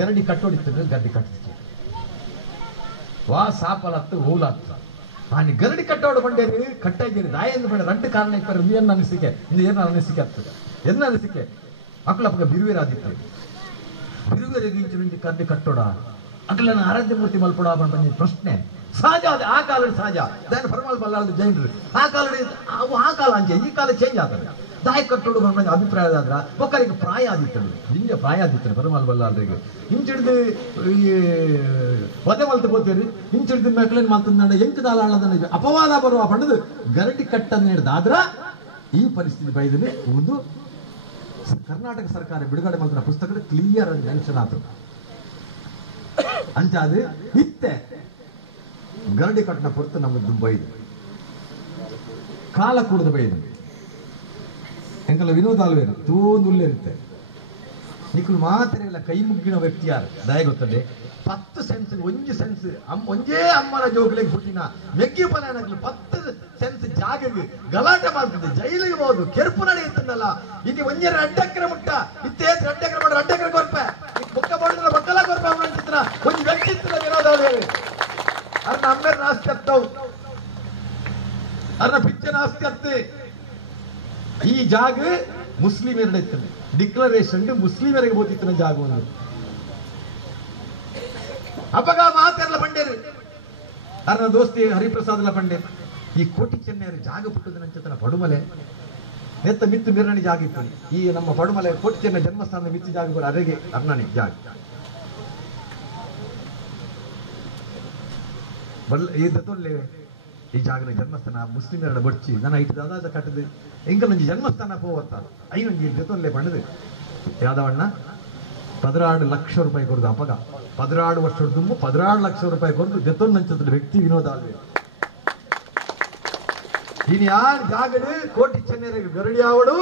ಗರಡಿ ಕಟ್ಟೋಡಿತ್ತು ಗರಡಿ ಕಟ್ಟಿತ್ತು ವಾ ಸಾಪಲತ್ತು ಹೂಲತ್ತು ಆನಿ ಗರಡಿ ಕಟ್ಟೋಡು ಬಂಡೇರಿ ಕಟ್ಟಾಗಿರಿ ದಾಯಂದು ಬಂಡ ರಂಡು ಕಾರಣ ಇಪ್ಪರು ಏನು ಅನಿಸಿಕೆ ಇದು ಏನು ಅನಿಸಿಕೆ ಆಗ್ತದೆ என்ன ಅನಿಸಿಕೆ ಅಕ್ಕಲಪ್ಪಗ ಬಿರುವೇರಾದಿತ್ತು ಬಿರುವೇರಿಗೆ ಕರ್ಡಿ ಕಟ್ಟೋಡ ಅಕ್ಕಲನ ಆರಾಧ್ಯ ಮೂರ್ತಿ ಮಲ್ಪಡ ಬಂದ ಪ್ರಶ್ನೆ ಸಹಜ ಅದೇ ಆ ಕಾಲ ಸಹಜ ದಾನ ಪರಮಾಲ್ ಬಲ್ಲಾಳದ ಜೈನರು ಆ ಕಾಲ ಅಂಜೆ ಈ ಕಾಲ ಚೇಂಜ್ ಆಗ್ತದೆ ದಾಯ ಕಟ್ಟೋಡು ಬಂದ ಅಭಿಪ್ರಾಯ ಆದ್ರ ಒಕ್ಕರಿಗೆ ಪ್ರಾಯ ಆದಿತ್ತು ನಿಂಗೆ ಪ್ರಾಯ ಆದಿತ್ತು ಪರಮಾಲ್ ಬಲ್ಲಾಳರಿಗೆ ಹಿಂಚಿಡ್ದು ಈ ಒದೆ ಮಲ್ತು ಹೋಗ್ತೇರಿ ಹಿಂಚಿಡ್ದು ಮಕ್ಕಳನ್ನ ಮಲ್ತಂದ ಎಂಕದಾಳ ಅಪವಾದ ಬರುವ ಪಂಡದು ಗರಡಿ ಕಟ್ಟನ್ನು ಹಿಡ್ದಾದ್ರ ಈ ಪರಿಸ್ಥಿತಿ ಬೈದಲ್ಲಿ ಒಂದು ಕರ್ನಾಟಕ ಸರ್ಕಾರ ಬಿಡುಗಡೆ ಮಾಡಿದ ಪುಸ್ತಕದ ಕ್ಲಿಯರ್ ಆಗಿ ಮೆನ್ಷನ್ ಆಯ್ತು ಅಂಚಾದು ಇತ್ತೆ ಗರಡಿ ಕಟ್ಟನ ಹೊರತು ನಮ್ಮದು ಬೈದು ಕಾಲ ಕೂಡದ ಬೈದು ಎಂಕಲ್ಲ ವಿನೋದ ಆಳ್ವೇರು ತೋಂದುಲ್ಲೇ ಇರುತ್ತೆ ನಿಕ್ಕಲು ಮಾತ್ರ ಇಲ್ಲ ಕೈ ಮುಗ್ಗಿನ ವ್ಯಕ್ತಿ ಯಾರು ದಯ ಗೊತ್ತದೆ 10 ಸೆನ್ಸ್ ಒಂಜಿ ಸೆನ್ಸ್ ಒಂಜೇ ಅಮ್ಮನ ಜೋಗ್ಲಿಗೆ ಹುಟ್ಟಿನ ಮೆಗ್ಗಿ ಪಲಾನಗಳು 10 ಸೆನ್ಸ್ ಜಾಗಗೆ ಗಲಾಟೆ ಮಾಡ್ತಿದ್ದೆ ಜೈಲಿಗೆ ಹೋದು ಕೆರ್ಪು ನಡೆಯುತ್ತಲ್ಲ ಇಲ್ಲಿ ಒಂಜೆ 2 ಎಕರೆ ಮುಟ್ಟ ಇತ್ತೇ 2 ಎಕರೆ ಮಾಡಿ 2 ಎಕರೆ ಕೊರ್ಪೆ ಬೊಕ್ಕ ಮಾಡಿದ್ರೆ ಬಕ್ಕಲ ಕೊರ್ಪೆ ಅಂತಿದ್ರ ಒಂದು ವ್ಯಕ್ತಿತ್ವ ವಿನೋದ ಅರ್ನ ಅಮ್ಮೇರ ಆಸ್ತಿ ಹತ್ತವು ಅರ್ನ ಪಿಚ್ಚನ ಆಸ್ತಿ ಹತ್ತೆ ಈ ಜಾಗ ಮುಸ್ಲಿಮರ ಇರ್ತದೆ ಡಿಕ್ಲರೇಷನ್ ಮುಸ್ಲಿಮರಿಗೆ ಓದಿತ್ತಿನ ಜಾಗ ಒಂದು ಅಪಗ ಮಾತೆಲ್ಲ ಬಂಡೇರು ಅರ್ನ ದೋಸ್ತಿ ಹರಿಪ್ರಸಾದ್ಲ ಬಂಡೆ ಈ ಕೋಟಿ ಚೆನ್ನೈಯರ ಜಾಗ ಬಿಟ್ಟದ ನಂಚತನ ಪಡುಮಲೆ ನೆತ್ತ ಮಿತ್ತು ಮಿರಣಿ ಜಾಗ ಇತ್ತು ಈ ನಮ್ಮ ಪಡುಮಲೆ ಕೋಟಿ ಚೆನ್ನೈ ಜನ್ಮಸ್ಥಾನದ ಮಿತ್ತು ಜಾಗ ಅರೆಗೆ ಅರ್ಣನಿ ಜಾಗ ಈ ದತ್ತೊಲ್ಲೆ ಈ ಜಾಗನ ಜನ್ಮಸ್ಥಾನ ಮುಸ್ಲಿಮರ ಬಡ್ಚಿ ನನ್ನ ಐದು ದಾದಾದ ಕಟ್ಟದು ಎಂಕಲೊಂಜಿ ಜನ್ಮಸ್ಥಾನ ಹೋವತ್ತ ಐನೊಂಜಿ ಜೊತೊಲ್ಲೆ ಪಂಡದು ಯಾದವಣ್ಣ 16 ಲಕ್ಷ ರೂಪಾಯಿ ಕೊಡ್ದು ಅಪಗ 16 ವರ್ಷದ ತುಂಬು 16 ಲಕ್ಷ ರೂಪಾಯಿ ಕೊಡ್ದು ಜೊತೊಂದಂಚದ ವ್ಯಕ್ತಿ ವಿನೋದ ಆಳ್ವೆ ಇನ್ ಯಾನ್ ಜಾಗಡು ಕೋಟಿ ಚೆನ್ನೈರಿಗೆ ಗರಡಿ ಆವಡು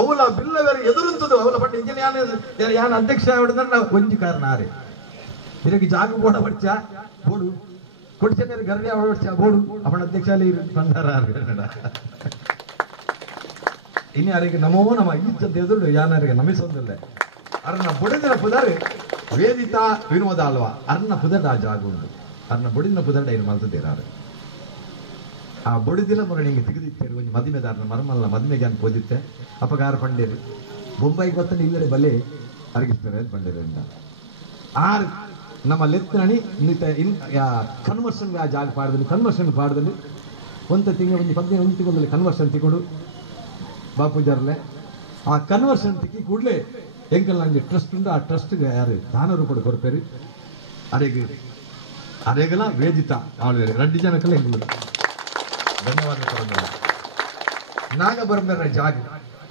ಅವಳ ಬಿಲ್ಲವರ ಎದುರುಂತದು ಅವಳ ಪಟ್ಟ ಇಂಜಿನ ಯಾನ್ ಅಧ್ಯಕ್ಷ ಆವಡನ್ನ ಒಂಜಿ ಕಾರಣ ಆರೆ ಇದಕ್ಕೆ ಜಾಗ ಕೂಡ ಬರ್ಚ ಬೋಡು ಕೋಟಿ ಚೆನ್ನೈರ ಗರಡಿ ಆವಡ ಬರ್ಚ ಬೋಡು ಅವನ ಅಧ್ಯಕ್ಷ ಅಲ್ಲಿ ಬಂದಾರ ಇನ್ನು ಯಾರಿಗೆ ನಮೋ ನಮ ಇಜ್ಜಂತ ಎದುರು ಯಾನರಿಗೆ ನಮಿಸೋದಿಲ್ಲ ಅರ್ನ ಬುಡದಿನ ಪುದರ್ ವೇದಿತಾ ವಿನೋದ ಅಲ್ವಾ ಅರ್ನ ಪುದರ್ ಆ ಜಾಗ ಉಂಟು ಅರ್ನ ಬುಡಿದಿನ ಪುದರ್ ಏನು ಮಾಡ್ತಿದ್ದೀರಾರು ಆ ಬುಡಿದಿನ ಮೊರಣಿಗೆ ತೆಗೆದಿತ್ತೇರು ಒಂದು ಮದಿಮೆದಾರನ ಮರಮಲ್ಲ ಮದಿಮೆಗೆ ಅಂತ ಓದಿತ್ತೆ ಅಪಗಾರ ಪಂಡೇರು ಬೊಂಬೈಗೆ ಗೊತ್ತಂದು ಇಲ್ಲಡೆ ಬಲೆ ಅರಗಿಸ್ತಾರೆ ಪಂಡೇರಿಂದ ಆರು ನಮ್ಮ ಲೆತ್ತನಣಿ ಕನ್ವರ್ಷನ್ ಆ ಜಾಗ ಪಾಡದಲ್ಲಿ ಕನ್ವರ್ಷನ್ ಪಾಡದಲ್ಲಿ ಒಂದು ತಿಂಗಳು ಒಂದು 15 ತಿಂಗಳಲ್ಲಿ ಕನ್ವರ್ಷನ್ ತಿಕೊಂಡು ಬಾಪೂಜಾರ್ಲೆ ಆ ಕನ್ವರ್ಷನ್ ತಿಕ್ಕಿ ಕೂಡಲೇ ಎಂಕಲ್ ನಂಗೆ ಟ್ರಸ್ಟ್ ಉಂಟು ಆ ಟ್ರಸ್ಟ್ಗೆ ಯಾರು ದಾನ ರೂಪಾಯಿ ಕೊಡ್ಪೇರಿ ಅರೆಗಲ ವೇದಿತ ಅವಳು 2 ಜನಕ್ಕೆಲ್ಲ ಹೆಂಗ್ ಧನ್ಯವಾದ ನಾಗಬ್ರಹ್ಮೇರ ಜಾಗ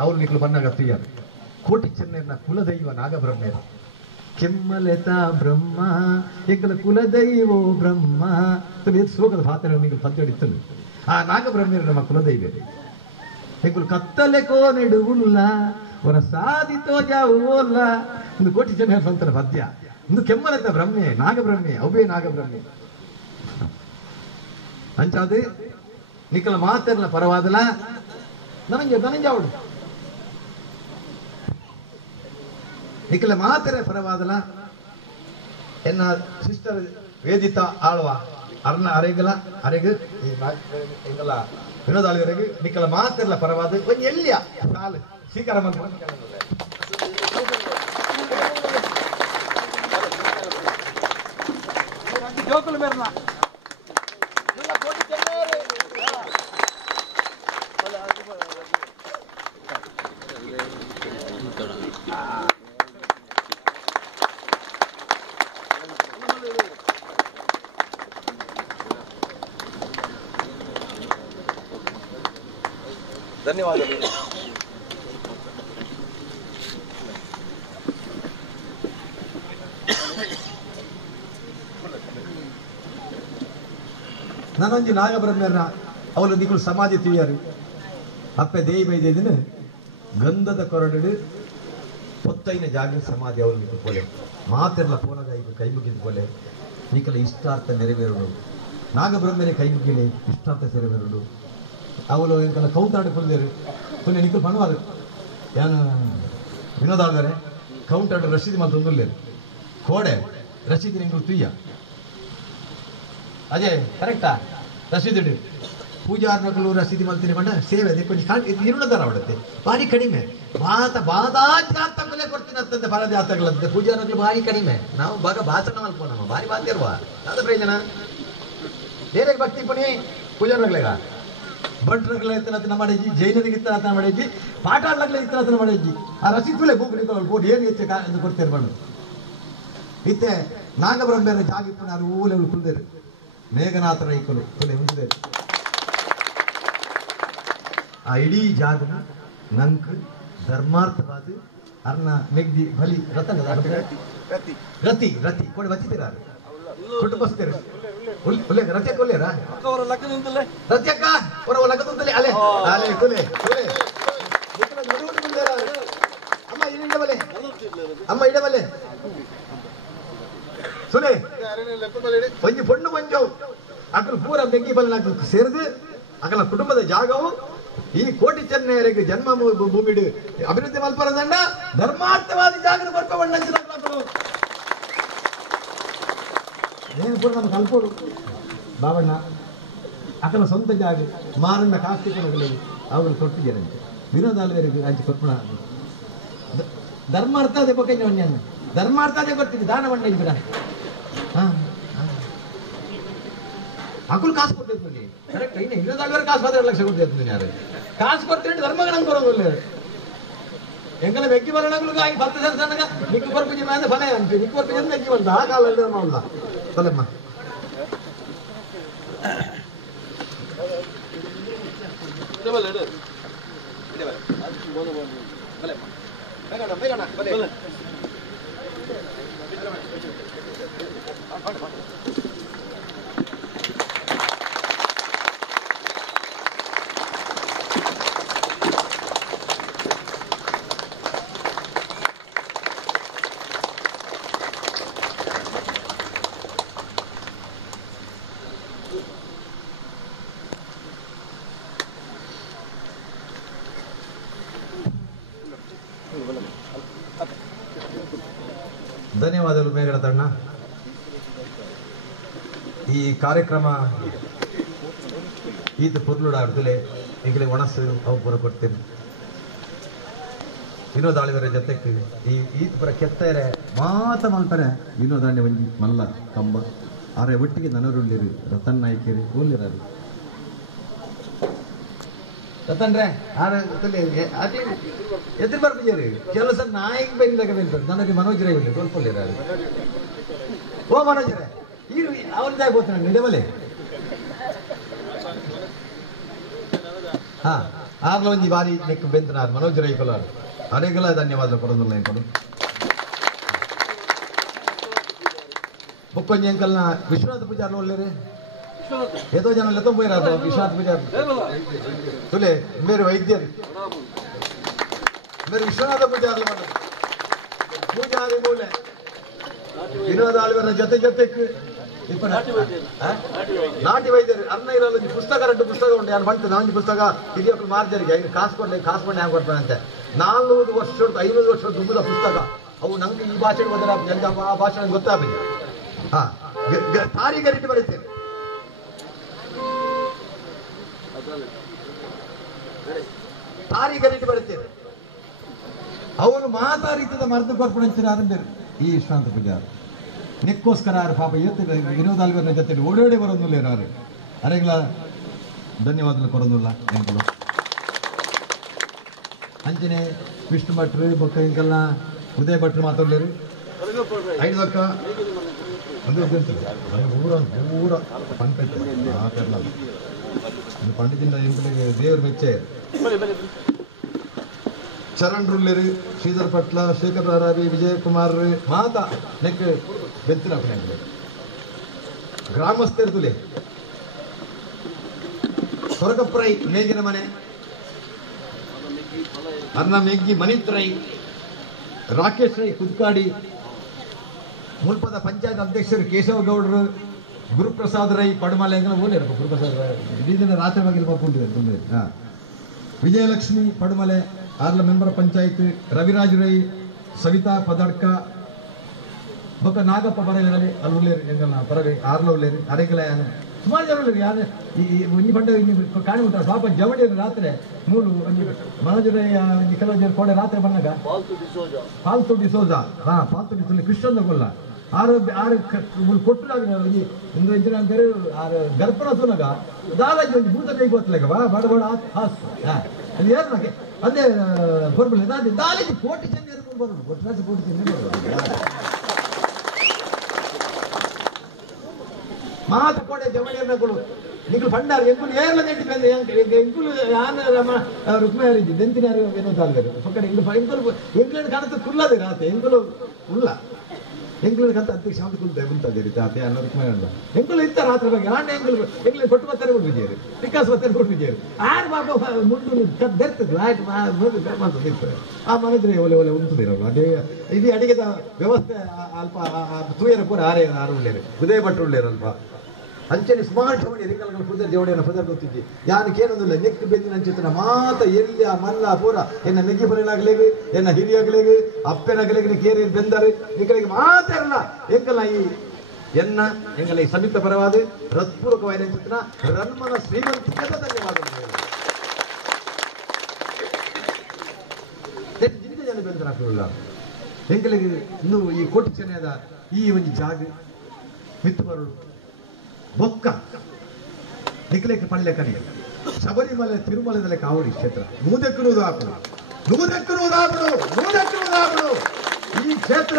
ಅವ್ರು ನಿಕ್ಲು ಬಂದಾಗ ಪ್ರಿಯರು ಕೋಟಿ ಚೆನ್ನೈನ ಕುಲದೈವ ನಾಗಬ್ರಹ್ಮೇರ ಕೆಮ್ಮಲೆತ ಬ್ರಹ್ಮ ಎಂಕಲ ಕುಲದೈವೋ ಬ್ರಹ್ಮ ಶ್ಲೋಕದ ಪಾತ್ರ ನಿಂಗೆ ಪದ್ಯ ಹಿಡಿತಲು ಆ ನಾಗಬ್ರಹ್ಮೇರ ನಮ್ಮ ಕುಲದೈವ ಎಂಕಲು ಕತ್ತಲೆ ಕೋನೆಡುವುಲ್ಲ ಅವರ ಸಾಧಿತೋ ಜಾವುಲ್ಲ ಒಂದು ಕೋಟಿ ಜನ ಸ್ವಂತರ ಪದ್ಯ ಒಂದು ಕೆಮ್ಮಲೆತ ಬ್ರಹ್ಮೆ ನಾಗಬ್ರಹ್ಮೆ ಅವೇ ನಾಗಬ್ರಹ್ಮೆ ಅಂಚಾದು ನಿಕ್ಕಲ ಮಾತೆಲ್ಲ ಪರವಾದಲ ನನಗೆ ಅವಳು ನಿಖಿಲ ಮಾತ್ರ ಪರವಾದಲ ಎನ್ನ ಸಿಸ್ಟರ್ ವೇದಿತಾ ಆಳ್ವ ಅರ್ನ ಅರೆಗಲ ಅರೆಗೆ ಎಂಗಲ ವಿನೋದ ಆಳ್ವರೆಗೆ ನಿಖಲ ಮಾತ್ರ ಪರವಾದ ಒಂದು ಎಲ್ಲಿಯ ಕಾಲು ಸ್ವೀಕಾರ ಮಾಡ್ಕೊಂಡು ಜೋಕುಲು ಮೇರ್ನ ಧನ್ಯವಾದಗಳು. ನಾನೊಂದು ನಾಗಬ್ರಹ್ಮರ ಅವಳು ನಿಖಲು ಸಮಾಧಿ ತಿಳಿಯಾರು ಅಪ್ಪೆ ದೇಯಿ ಬೈದಿನ ಗಂಧದ ಕೊರಡು ಪೊತ್ತೈನ ಜಾಗ ಸಮಾಧಿ ಅವಳು ನಿಖಲು ಪೋಲೆ ಮಾತೆಲ್ಲ ಪೋನಗ ಈಗ ಕೈ ಮುಗಿದ ಪೋಲೆ ನಿಖಲ ಇಷ್ಟಾರ್ಥ ನೆರವೇರುಡು ನಾಗಬ್ರಹ್ಮನೆ ಕೈ ಮುಗಿಲೆ ಇಷ್ಟಾರ್ಥ ನೆರವೇರುಡು ಅವಳು ಎಂಕಲ್ಲ ಕೌಂಟಾಡಿಕೊಳ್ಳೇರು ಕೊನೆ ನಿಖಲು ಬಣವಾರು ಏನು ವಿನೋದ ಆಳ್ವರೆ ಕೌಂಟಾಡು ರಸೀದಿ ಮಾತು ಒಂದುಲ್ಲೇರು ಕೋಡೆ ರಸೀದಿ ನಿಂಗಳು ತುಯ್ಯ ಅಜಯ್ ಕರೆಕ್ಟಾ ರಸೀದಿ ಪೂಜಾರ್ನಗಳು ರಸೀದಿ ಮಾಡ್ತೀನಿ ಬಣ್ಣ ಸೇವೆ ಇರುಣದಾರ ಅವಡತ್ತೆ ಭಾರಿ ಕಡಿಮೆ ಬಾದಾತ ಕೊಲೆ ಕೊಡ್ತೀನಿ ಅಂತಂದೆ ಬರ ಜಾತಗಳಂತೆ ಪೂಜಾರ್ನಗಳು ಭಾರಿ ಕಡಿಮೆ ನಾವು ಬಾಗ ಭಾಷಣ ಮಲ್ಪೋ ನಮ್ಮ ಭಾರಿ ಬಾತಿರುವ ಯಾವ್ದು ಪ್ರಯೋಜನ ಬೇರೆ ಭಕ್ತಿ ಪಣಿ ಪೂಜಾರ್ನಗಳೇಗ ಬಂಟ್ರಗಳ ಇತ್ತನ ಮಾಡಿದ್ವಿ ಜೈನರಿಗೆ ಇತ್ತನ ಮಾಡಿದ್ವಿ ಪಾಠಾಡ್ಲಗಳ ಇತ್ತನ ಮಾಡಿದ್ವಿ ಆ ರಸೀದುಲೆ ಬೂಕಣಿಗಳು ಕೋಟಿ ಏನು ಹೆಚ್ಚು ಎಂದು ಕೊಡ್ತೇನೆ ಬಣ್ಣ ಇತ್ತೆ ನಾಗಬ್ರಹ್ಮರ ಜಾಗಿಪ್ಪನ ಊಲೆಗಳು ಕುಲ್ದೇರು ಮೇಘನಾಥ ರೈಕಲು ಕೊಲೆ ಮುಂದೆ ಆ ಇಡೀ ಜಾಗ ನಂಕ್ ಧರ್ಮಾರ್ಥವಾದ ಅರ್ನ ಮೆಗ್ದಿ ಬಲಿ ರತನ ರತಿ ರತಿ ಕೊಡಿ ಬಚ್ಚಿದ್ದೀರ ಕುಟುಂಬಸ್ಥರು ರತ್ಯ ಕೊಲ್ಲೇರಾ ರತ್ಯಕ್ಕ ಅವರ ಲಕ್ಕದಿಂದಲೇ ಅಲೆ ಅಲೆ ಕೊಲೆ ಕೊಲೆ ಅಮ್ಮ ಇಡಬಲೆ ಅಮ್ಮ ಇಡಬಲೆ ಸುನೆ ಒಂಜಿ ಪೊಣ್ಣು ಮಂಜವು ಅಕಲು ಪೂರ ಬೆಗ್ಗಿ ಬಲ್ಲ ಸೇರಿದು ಅಕಲ ಕುಟುಂಬದ ಜಾಗವು ಈ ಕೋಟಿ ಚೆನ್ನೈಯರಿಗೆ ಜನ್ಮ ಭೂಮಿಡು ಅಭಿವೃದ್ಧಿ ಮಲ್ಪರದಂಡ ಧರ್ಮಾರ್ಥವಾದಿ ಜಾಗದ ಬರ್ಪ ಬಣ್ಣಗಳು ಏನು ಕೂಡ ನಮ್ಗೆ ಕಲ್ಪೋಡು ಬಾಬಣ್ಣ ಅಕಲ ಸ್ವಂತ ಜಾಗ ಮಾರನ್ನ ಕಾಸ್ತಿಕೊಳ್ಳಿ ಅವುಗಳು ಕೊಟ್ಟಿದ್ದೇನೆ ವಿನೋದ ಆಳ್ವರಿಗೆ ಅಂಚೆ ಕೊರ್ಪಣ ಧರ್ಮಾರ್ಥ ಅದೇ ಬಗ್ಗೆ ಧರ್ಮಾರ್ಥ ಅದೇ ಕೊಡ್ತಿದ್ದೆ ದಾನ ಬಣ್ಣ ಇದ್ರ ಅಕುಲ್ ಕಾಸು ಕೊಡ್ತಿರ್ತೀನಿ ಕರೆಕ್ಟ್ ಇನ್ನು ಇನ್ನೊಂದಾಗವರೆ ಕಾಸು 12 ಲಕ್ಷ ಕೊಡ್ತಿರ್ತೀನಿ ಯಾರು ಕಾಸು ಕೊಡ್ತೀನಿ ಧರ್ಮಗಳನ್ನು ಕೊಡೋದಿಲ್ಲ ಎಂಕಲ ಬೆಕ್ಕಿ ಬರೋಣಗಳಿಗೆ ಆಗಿ 10 ಸಣ್ಣಗ ನಿಕ್ಕು ಬರ್ಪುಜಿ ಮೇಲೆ ಫಲ ಅಂತ ನಿಕ್ಕು ಬರ್ಪುಜಿ ಬೆಕ್ಕಿ ಬಂದ ಆ ಕಾಲದಲ್ಲಿ ಮಾಡಲ್ಲ ಫಲಮ್ಮ ಧನ್ಯವಾದಗಳು ಮೇಘನ ತಣ್ಣ. ಈ ಕಾರ್ಯಕ್ರಮ ಈತ ಪುರ್ಲುಡಾಡ್ದಲೆ ಈಗಲೇ ಒಣಸು ಅವು ಪುರ ಕೊಡ್ತೀನಿ ವಿನೋದ ಆಳ್ವರ ಜೊತೆಗೆ ಈತ ಪುರ ಕೆತ್ತರೆ ಮಾತ ಮಲ್ಪರೆ ವಿನೋದಾಣ್ಯ ಒಂಜಿ ಮಲ್ಲ ಕಂಬ ಆರೆ ಒಟ್ಟಿಗೆ ನನರುಳ್ಳಿರಿ ರತನ್ ನಾಯ್ಕರಿ ಓಲಿರಾರು ರತನ್ ರೇ ಎದುರು ಬರ್ಬಿದ್ದೀರಿ ಕೆಲಸ ನಾಯಕ್ ಬೆಂದಾಗ ಬೆಂತಾರೆ ನನಗೆ ಮನೋಜ್ ರೈ ಇಲ್ಲ ಗೊಲ್ಪಲ್ಲಿರಾರು ಓ ಮನೋಜ್ ರೇ ಈ ಅವ್ರದ್ದೇ ಗೊತ್ತ ನಿಡಬಲೆ ಹಾ ಆಗ್ಲ ಒಂಜಿ ಬಾರಿ ನೆಕ್ ಬೆಂತನಾರು ಮನೋಜ್ ರೈ ಕೊಲಾರು ಅರೆಗೆಲ್ಲ ಧನ್ಯವಾದ ಕೊಡೋದಿಲ್ಲ ಎಂಕಲು ಬುಕ್ಕೊಂಜಿ ಎಂಕಲ್ನ ವಿಶ್ವನಾಥ ಪೂಜಾರ್ಲು ಒಳ್ಳೆರೆ ಏತೋ ಜನ ಲೆತ್ತ ಪೋಯಿರಾರು ವಿಶ್ವನಾಥ ಪೂಜಾರ್ ತುಲೆ ಮೇರೆ ವೈದ್ಯರು ಮೇರೆ ವಿಶ್ವನಾಥ ಪೂಜಾರ್ಲು ಮಾಡ ಪೂಜಾರಿ ಮೂಲೆ ವಿನೋದ ಆಳ್ವರ ಜೊತೆ ನಾಟಿ ವೈದ್ಯರು ಅನ್ನ ಇರಲ್ಲ ಪುಸ್ತಕ 2 ಪುಸ್ತಕ ಉಂಟು ಯಾರು ಬಂತು ನಾವೊಂದು ಪುಸ್ತಕ ಹಿರಿಯಪ್ಪಳು ಮಾರ್ಜರಿಗೆ ಕಾಸು ಕೊಂಡೆ ಹ್ಯಾಂಗ ಕೊಡ್ತಾನಂತೆ 400 ವರ್ಷ 500 ವರ್ಷ ದುಬ್ಬದ ಪುಸ್ತಕ ಅವು ನಂಗೆ ಈ ಭಾಷೆ ಹೋದ್ರೆ ಆ ಭಾಷೆ ಗೊತ್ತಾಗಲಿಲ್ಲ. ಹಾ, ತಾರಿ ಗರಿಟ್ಟು ಬರೀತೇನೆ. ತಾರಿ ಗರಿಟ್ಟು ಬರೀತೇನೆ. ಅವರು ಮಾತಾಡಿದ ಮರ್ದು ಕೊರ್ಪಣೆ ಆರಂಭ ಈ ವಿಶ್ರಾಂತ ಪೂಜಾರ ನೆಕ್ಕೋಸ್ಕರ ಪಾಪ ಇವತ್ತು ವಿನೋದಾಲ್ಗರ ಜೊತೆ ಓಡೋಡಿ ಬರೋದಿಲ್ಲ ಯಾರು ಅರೆಗಳ ಧನ್ಯವಾದಗಳು ಕೊಡೋದಿಲ್ಲ ಎಂಕಲು ಅಂಚನೆ ವಿಷ್ಣು ಭಟ್ರು ಬೊಕ್ಕ ಇಂಕಲ್ನ ಉದಯ ಭಟ್ರು ಮಾತಾಡಲೇರು 5 ವರ್ಷ ಊರ ಪಂಚಾಯತ್ ಪಂಡಿತಿಂದ ಎಂಬುದಿಗೆ ದೇವರು ಮೆಚ್ಚೆ ಚರಣ್ ರುಲ್ಲೇರು ಶ್ರೀಧರ್ ಪಟ್ಲ ಶೇಖರ್ ರಾರಾವಿ ವಿಜಯ್ ಕುಮಾರ್ ಮಾತಾ ನೆಕ್ ಬೆಂತಿನ ಗ್ರಾಮಸ್ಥರುಲೆ ಸೊರಗಪ್ರೈ ಮೇಜಿನ ಮನೆ ಅನ್ನ ಮೆಗ್ಗಿ ಮನಿತ್ರೈ ರಾಕೇಶ್ ರೈ ಕುದ್ಕಾಡಿ ಮುಲ್ಪದ ಪಂಚಾಯತ್ ಅಧ್ಯಕ್ಷರು ಕೇಶವ ಗೌಡರು ಗುರುಪ್ರಸಾದ್ ರೈ ಪಡಮಲೆ ಓಲೆ ಗುರುಪ್ರಸಾದ್ ರೈ ಇಡೀ ದಿನ ರಾತ್ರಿ ಬಗ್ಗೆ ಬರ್ಕೊಂಡಿದ್ದಾರೆ. ವಿಜಯಲಕ್ಷ್ಮಿ ಪಡಮಲೆ ಆರ್ಲ ಮೆಂಬರ್ ಪಂಚಾಯತ್ ರವಿರಾಜ್ ರೈ ಸವಿತಾ ಪದಡ್ಕ ಬೊಕ್ಕ ನಾಗಪ್ಪ ಬರಗಲಿ ಅಲ್ಲಿ ಉಳ್ಳೇರು ಎಂಗಲ್ನ ಪರಗ ಆರ್ಲ ಉಳ್ಳೇರು ಅರೆಗಲ ಸುಮಾರು ಜನ ಉಳ್ಳೇರು ಯಾರು ಈ ಒಂಜಿ ಬಂಡ ಕಾಣಿ ಉಂಟಾರ ಪಾಪ ಜವಳಿ ರಾತ್ರಿ ಮೂರು ಮನೋಜರಯ್ಯ ಕೆಲವು ಜನ ಕೋಡೆ ರಾತ್ರಿ ಬಂದಾಗ ಪಾಲ್ತು ಡಿಸೋಜ ಹಾ ಪಾಲ್ತು ಡಿಸೋಜ ಕೃಷ್ಣಂದ ಕೊಲ್ಲ ಆರು ಕೊಟ್ಟು ಇಂದು ಇಂಜಿನ ಅಂತಾರೆ ಆರು ಗರ್ಭನ ಸುನಗ ದಾದಾಜಿ ಒಂದು ಭೂತ ಕೈ ಗೊತ್ತಲಾಗ ಬಡ ಬಡ ಹಾಸ್ ಅಲ್ಲಿ ಯಾರು ನಾಕೆ ಅದೇ ಕೊರ್ಬಲ್ಲ ದಾದಾಜಿ ಕೋಟಿ ಚೆನ್ನ ಏರ್ಕೊಂಡು ಬರೋದು ಕೊಟ್ಟು ಕೋಟಿ ಚೆನ್ನ ಮಾತು ಕೋಡೆ ಜವಳಿಯನ್ನಗಳು ನಿಗಳು ಭಂಡಾರ ಎಂಕುಲು ಏರ್ಲ ನೆಟ್ಟಿ ಬಂದೆ ಎಂಕುಲು ಯಾನ ರುಕ್ಮಯಾರಿದ್ದಿ ಬೆಂತಿನಾರು ಏನೋ ತಾಲ್ಗಾರು ಪಕ್ಕಡೆ ಎಂಕುಲು ಕಾಣುತ್ತೆ ಕುಲ್ಲದೆ ರಾತೆ ಎಂಕುಲು ಉಲ್ಲ ಎಂಕುಲಂತ ಅಧ್ಯಕ್ಷ ಅಂತ ಕುಲ್ತೆ ಮುಂತಾದೇರಿ ತಾತೆ ಅನ್ನೋ ರುಕ್ಮಯಲ್ಲ ಎಂಕುಲು ಇತ್ತ ರಾತ್ರಿ ಬಗ್ಗೆ ಆಂಡ ಎಂಕುಲು ಕೊಟ್ಟು ಬತ್ತಾರೆ ಕೊಡ್ಬಿದ್ದೀರಿ ವಿಕಾಸ್ ಬತ್ತಾರೆ ಕೊಡ್ಬಿದ್ದೀರಿ ಆರು ಬಾಬಾ ಮುಂಡು ಬೆರ್ತದೆ ಆ ಮನದ್ರೆ ಒಲೆ ಒಲೆ ಉಂಟುದಿರಲ್ಲ ಅದೇ ಇದು ಅಡಿಗೆದ ವ್ಯವಸ್ಥೆ ಅಲ್ಪ ತೂಯರ ಪೂರ ಆರು ಉಳ್ಳೇರು ಉದಯ ಭಟ್ರು ಉಳ್ಳೇರು ಅಲ್ಪ ಅಂಚನೆ ಸ್ಮಾರ್ಟ್ ಜವಳಿ ರಿಂಗಲ್ಗಳ ಪುದರ್ ಜವಳಿಯನ್ನು ಪುದರ್ ಗೊತ್ತಿದ್ದಿ ಯಾನಕ್ಕೇನೊಂದಿಲ್ಲ ನೆಕ್ ಬೆಂದಿನ ಅಂಚಿತನ ಮಾತ ಎಲ್ಲಿ ಆ ಮಲ್ಲ ಪೂರ ಎನ್ನ ನೆಗ್ಗಿ ಬರಲಾಗ್ಲೇಗೆ ಎನ್ನ ಹಿರಿಯಾಗ್ಲೇಗೆ ಅಪ್ಪೆನಾಗ್ಲೇಗೆ ಕೇರಿ ಬೆಂದರೆ ನಿಗಳಿಗೆ ಮಾತಾಡಲ್ಲ ಎಂಕಲ್ಲ ಈ ಎನ್ನ ಎಂಗಲ ಈ ಸಂಯುಕ್ತ ಪರವಾದ ಹೃತ್ಪೂರ್ವಕವಾದ ಅಂಚಿತನ ರನ್ಮನ ಶ್ರೀಮಂತಿಕದ ಧನ್ಯವಾದಗಳು ಜಿಂದ ಜನ ಬೆಂದರ ಹಾಕಲಿಲ್ಲ ಎಂಕಲಿಗೆ ಇನ್ನು ಈ ಕೋಟಿ ಚೆನ್ನದ ಈ ಒಂದು ಜಾಗ ಮಿತ್ತು ಬರಲು ಬೊಕ್ಕ ನಿಖಲೇಖ ಪಳ್ಳೆ ಕನಿ ಶಬರಿಮಲೆ ತಿರುಮಲದಲ್ಲಿ ಕಾವಡಿ ಕ್ಷೇತ್ರ ನೂದೆಕ್ಕುವುದಾಪಡು ಈ ಕ್ಷೇತ್ರ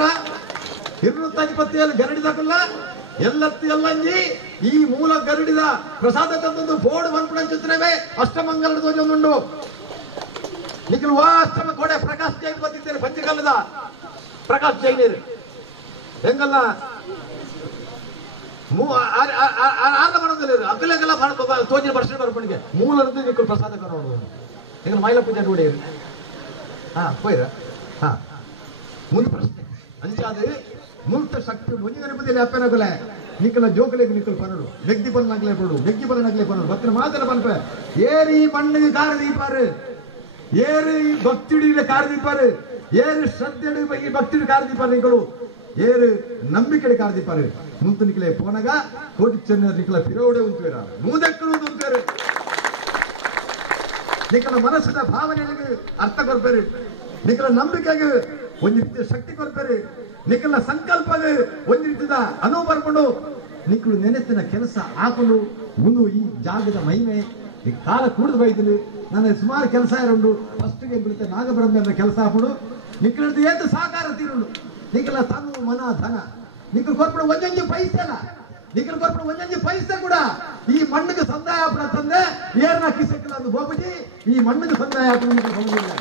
250 ಗರಡಿದಾಕಲ್ಲ ಎಲ್ಲತ್ತಿ ಎಲ್ಲಂಜಿ ಈ ಮೂಲ ಗರಡಿದ ಪ್ರಸಾದ ತಂದೊಂದು ಬೋರ್ಡ್ ಬಂದ್ಬಿಡಂಚಿತ್ರವೇ ಅಷ್ಟಮಂಗಲ ಧ್ವಜೊಂದುಂಡು ನಿಖಲು ಅಷ್ಟಮ ಕೋಡೆ ಪ್ರಕಾಶ್ ಜೈನ್ ಬಂದಿದ್ದೇನೆ ಪಂಚಕಾಲದ ಪ್ರಕಾಶ್ ಜೈನರು ಹೆಂಗಲ್ಲ ಅಗಲೆಲ್ಲ ತೋಜಿನ ವರ್ಷ ಬರ್ಪಣಿಗೆ ಮೂಲ ನಿಕ್ಕಳು ಪ್ರಸಾದ ನೋಡುವುದು ಹೆಂಗ ಮೈಲ ಪೂಜೆ ನೋಡಿರಿ ಹಾ ಹೋಯ್ರ ಹಾ ಮುಂದೆ ಪ್ರಶ್ನೆ ಅಂಚಾದ ಮೂರ್ತ ಶಕ್ತಿ ಮುಂಜಿನ ಬದಿಯಲ್ಲಿ ಅಪ್ಪನಾಗಲೆ ನಿಕ್ಕಲ ಜೋಕಲೆಗೆ ನಿಕ್ಕಲು ಪರಡು ವ್ಯಕ್ತಿ ಬಲನಾಗ್ಲೇ ಪಡು ವ್ಯಕ್ತಿ ಬಲನಾಗ್ಲೇ ಪರಡು ಬತ್ತಿನ ಮಾತಲ್ಲ ಬಂದ್ರೆ ಏರು ಈ ಮಣ್ಣಿಗೆ ಕಾರದೀಪಾರು ಏರು ಈ ಭಕ್ತಿಡಿಗೆ ಕಾರದೀಪಾರು ಏರು ಶ್ರದ್ಧೆ ಈ ಭಕ್ತಿ ಕಾರದೀಪಾರು ನಿಕ್ಕಳು ಏರು ನಂಬಿಕೆ ಕಾರದೀಪಾರು ಮುಂತು ನಿಕ್ಕಲೆ ಪೋನಗ ಕೋಟಿ ಚೆನ್ನ ನಿಕ್ಕಲ ಪಿರೋಡೆ ಉಂಟುವೇರ ನೂದೆಕ್ಕಳು ಉಂಟೇರು ನಿಕ್ಕಲ ಮನಸ್ಸಿನ ಭಾವನೆಗಳಿಗೆ ಅರ್ಥ ಕೊಡ್ಬೇರು ನಿಕ್ಕಲ ನಂಬಿಕೆಗೆ ಒಂದು ರೀತಿಯ ಶಕ್ತಿ ಕೊಡ್ಬೇರು ನಿಕ್ಕಲ ಸಂಕಲ್ಪಗೆ ಒಂದು ರೀತಿಯ ಅನುವು ಬರ್ಕೊಂಡು ನಿಕ್ಕಳು ನೆನೆತ್ತಿನ ಕೆಲಸ ಹಾಕೊಂಡು ಮುಂದು ಈ ಜಾಗದ ಮಹಿಮೆ ಈ ಕಾಲ ಕೂಡಿದು ಬೈದಿಲ್ಲ ನನ್ನ ಸುಮಾರು ಕೆಲಸ ಇರೋದು ಫಸ್ಟ್ಗೆ ಬಿಡುತ್ತೆ ನಾಗಬ್ರಹ್ಮ ಕೆಲಸ ಹಾಕೊಂಡು ನಿಕ್ಕಳದ್ದು ಏನು ಸಹಕಾರ ತೀರುಂಡು ನಿಕ್ಕಲ ತನು ಮನ ಧನ ನಿಕ್ಕಲು ಕೊರ್ಪಡ ಒಂದೊಂದು ಪೈಸೆ ಅಲ್ಲ ನಿಕ್ಕಲು ಕೊರ್ಪಡ ಒಂದೊಂದು ಪೈಸೆ ಕೂಡ ಈ ಮಣ್ಣಿಗೆ ಸಂದಾಯ ಹಾಪಡ ತಂದೆ ಏರ್ನ ಕಿಸಕ್ಕಿಲ್ಲ ಅದು ಗೋಪಜಿ ಈ ಮಣ್ಣಿಗೆ ಸಂದಾಯ ಹಾಕಿಲ್ಲ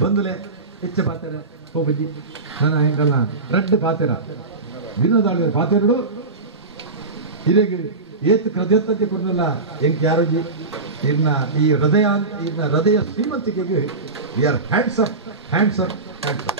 ಬಂದುಲೆ ಹೆಚ್ಚು ಪಾತೆರ ಗೋಪಜಿ ನನ್ನ ಹೆಂಗಲ್ಲ ರೆಡ್ ಪಾತೆರ ವಿನೋದಾಳಿಯ ಪಾತೆರಡು ಹಿರೇಗಿ ಏತ್ ಕೃತಜ್ಞತೆ ಕೊಡಲಿಲ್ಲ ಎಂಕ್ ಯಾರೋಜಿ ಇನ್ನ ಈ ಹೃದಯ ಶ್ರೀಮಂತಿಕೆಗೆ ವಿ ಆರ್ ಹ್ಯಾಂಡ್ಸ್ ಅಪ್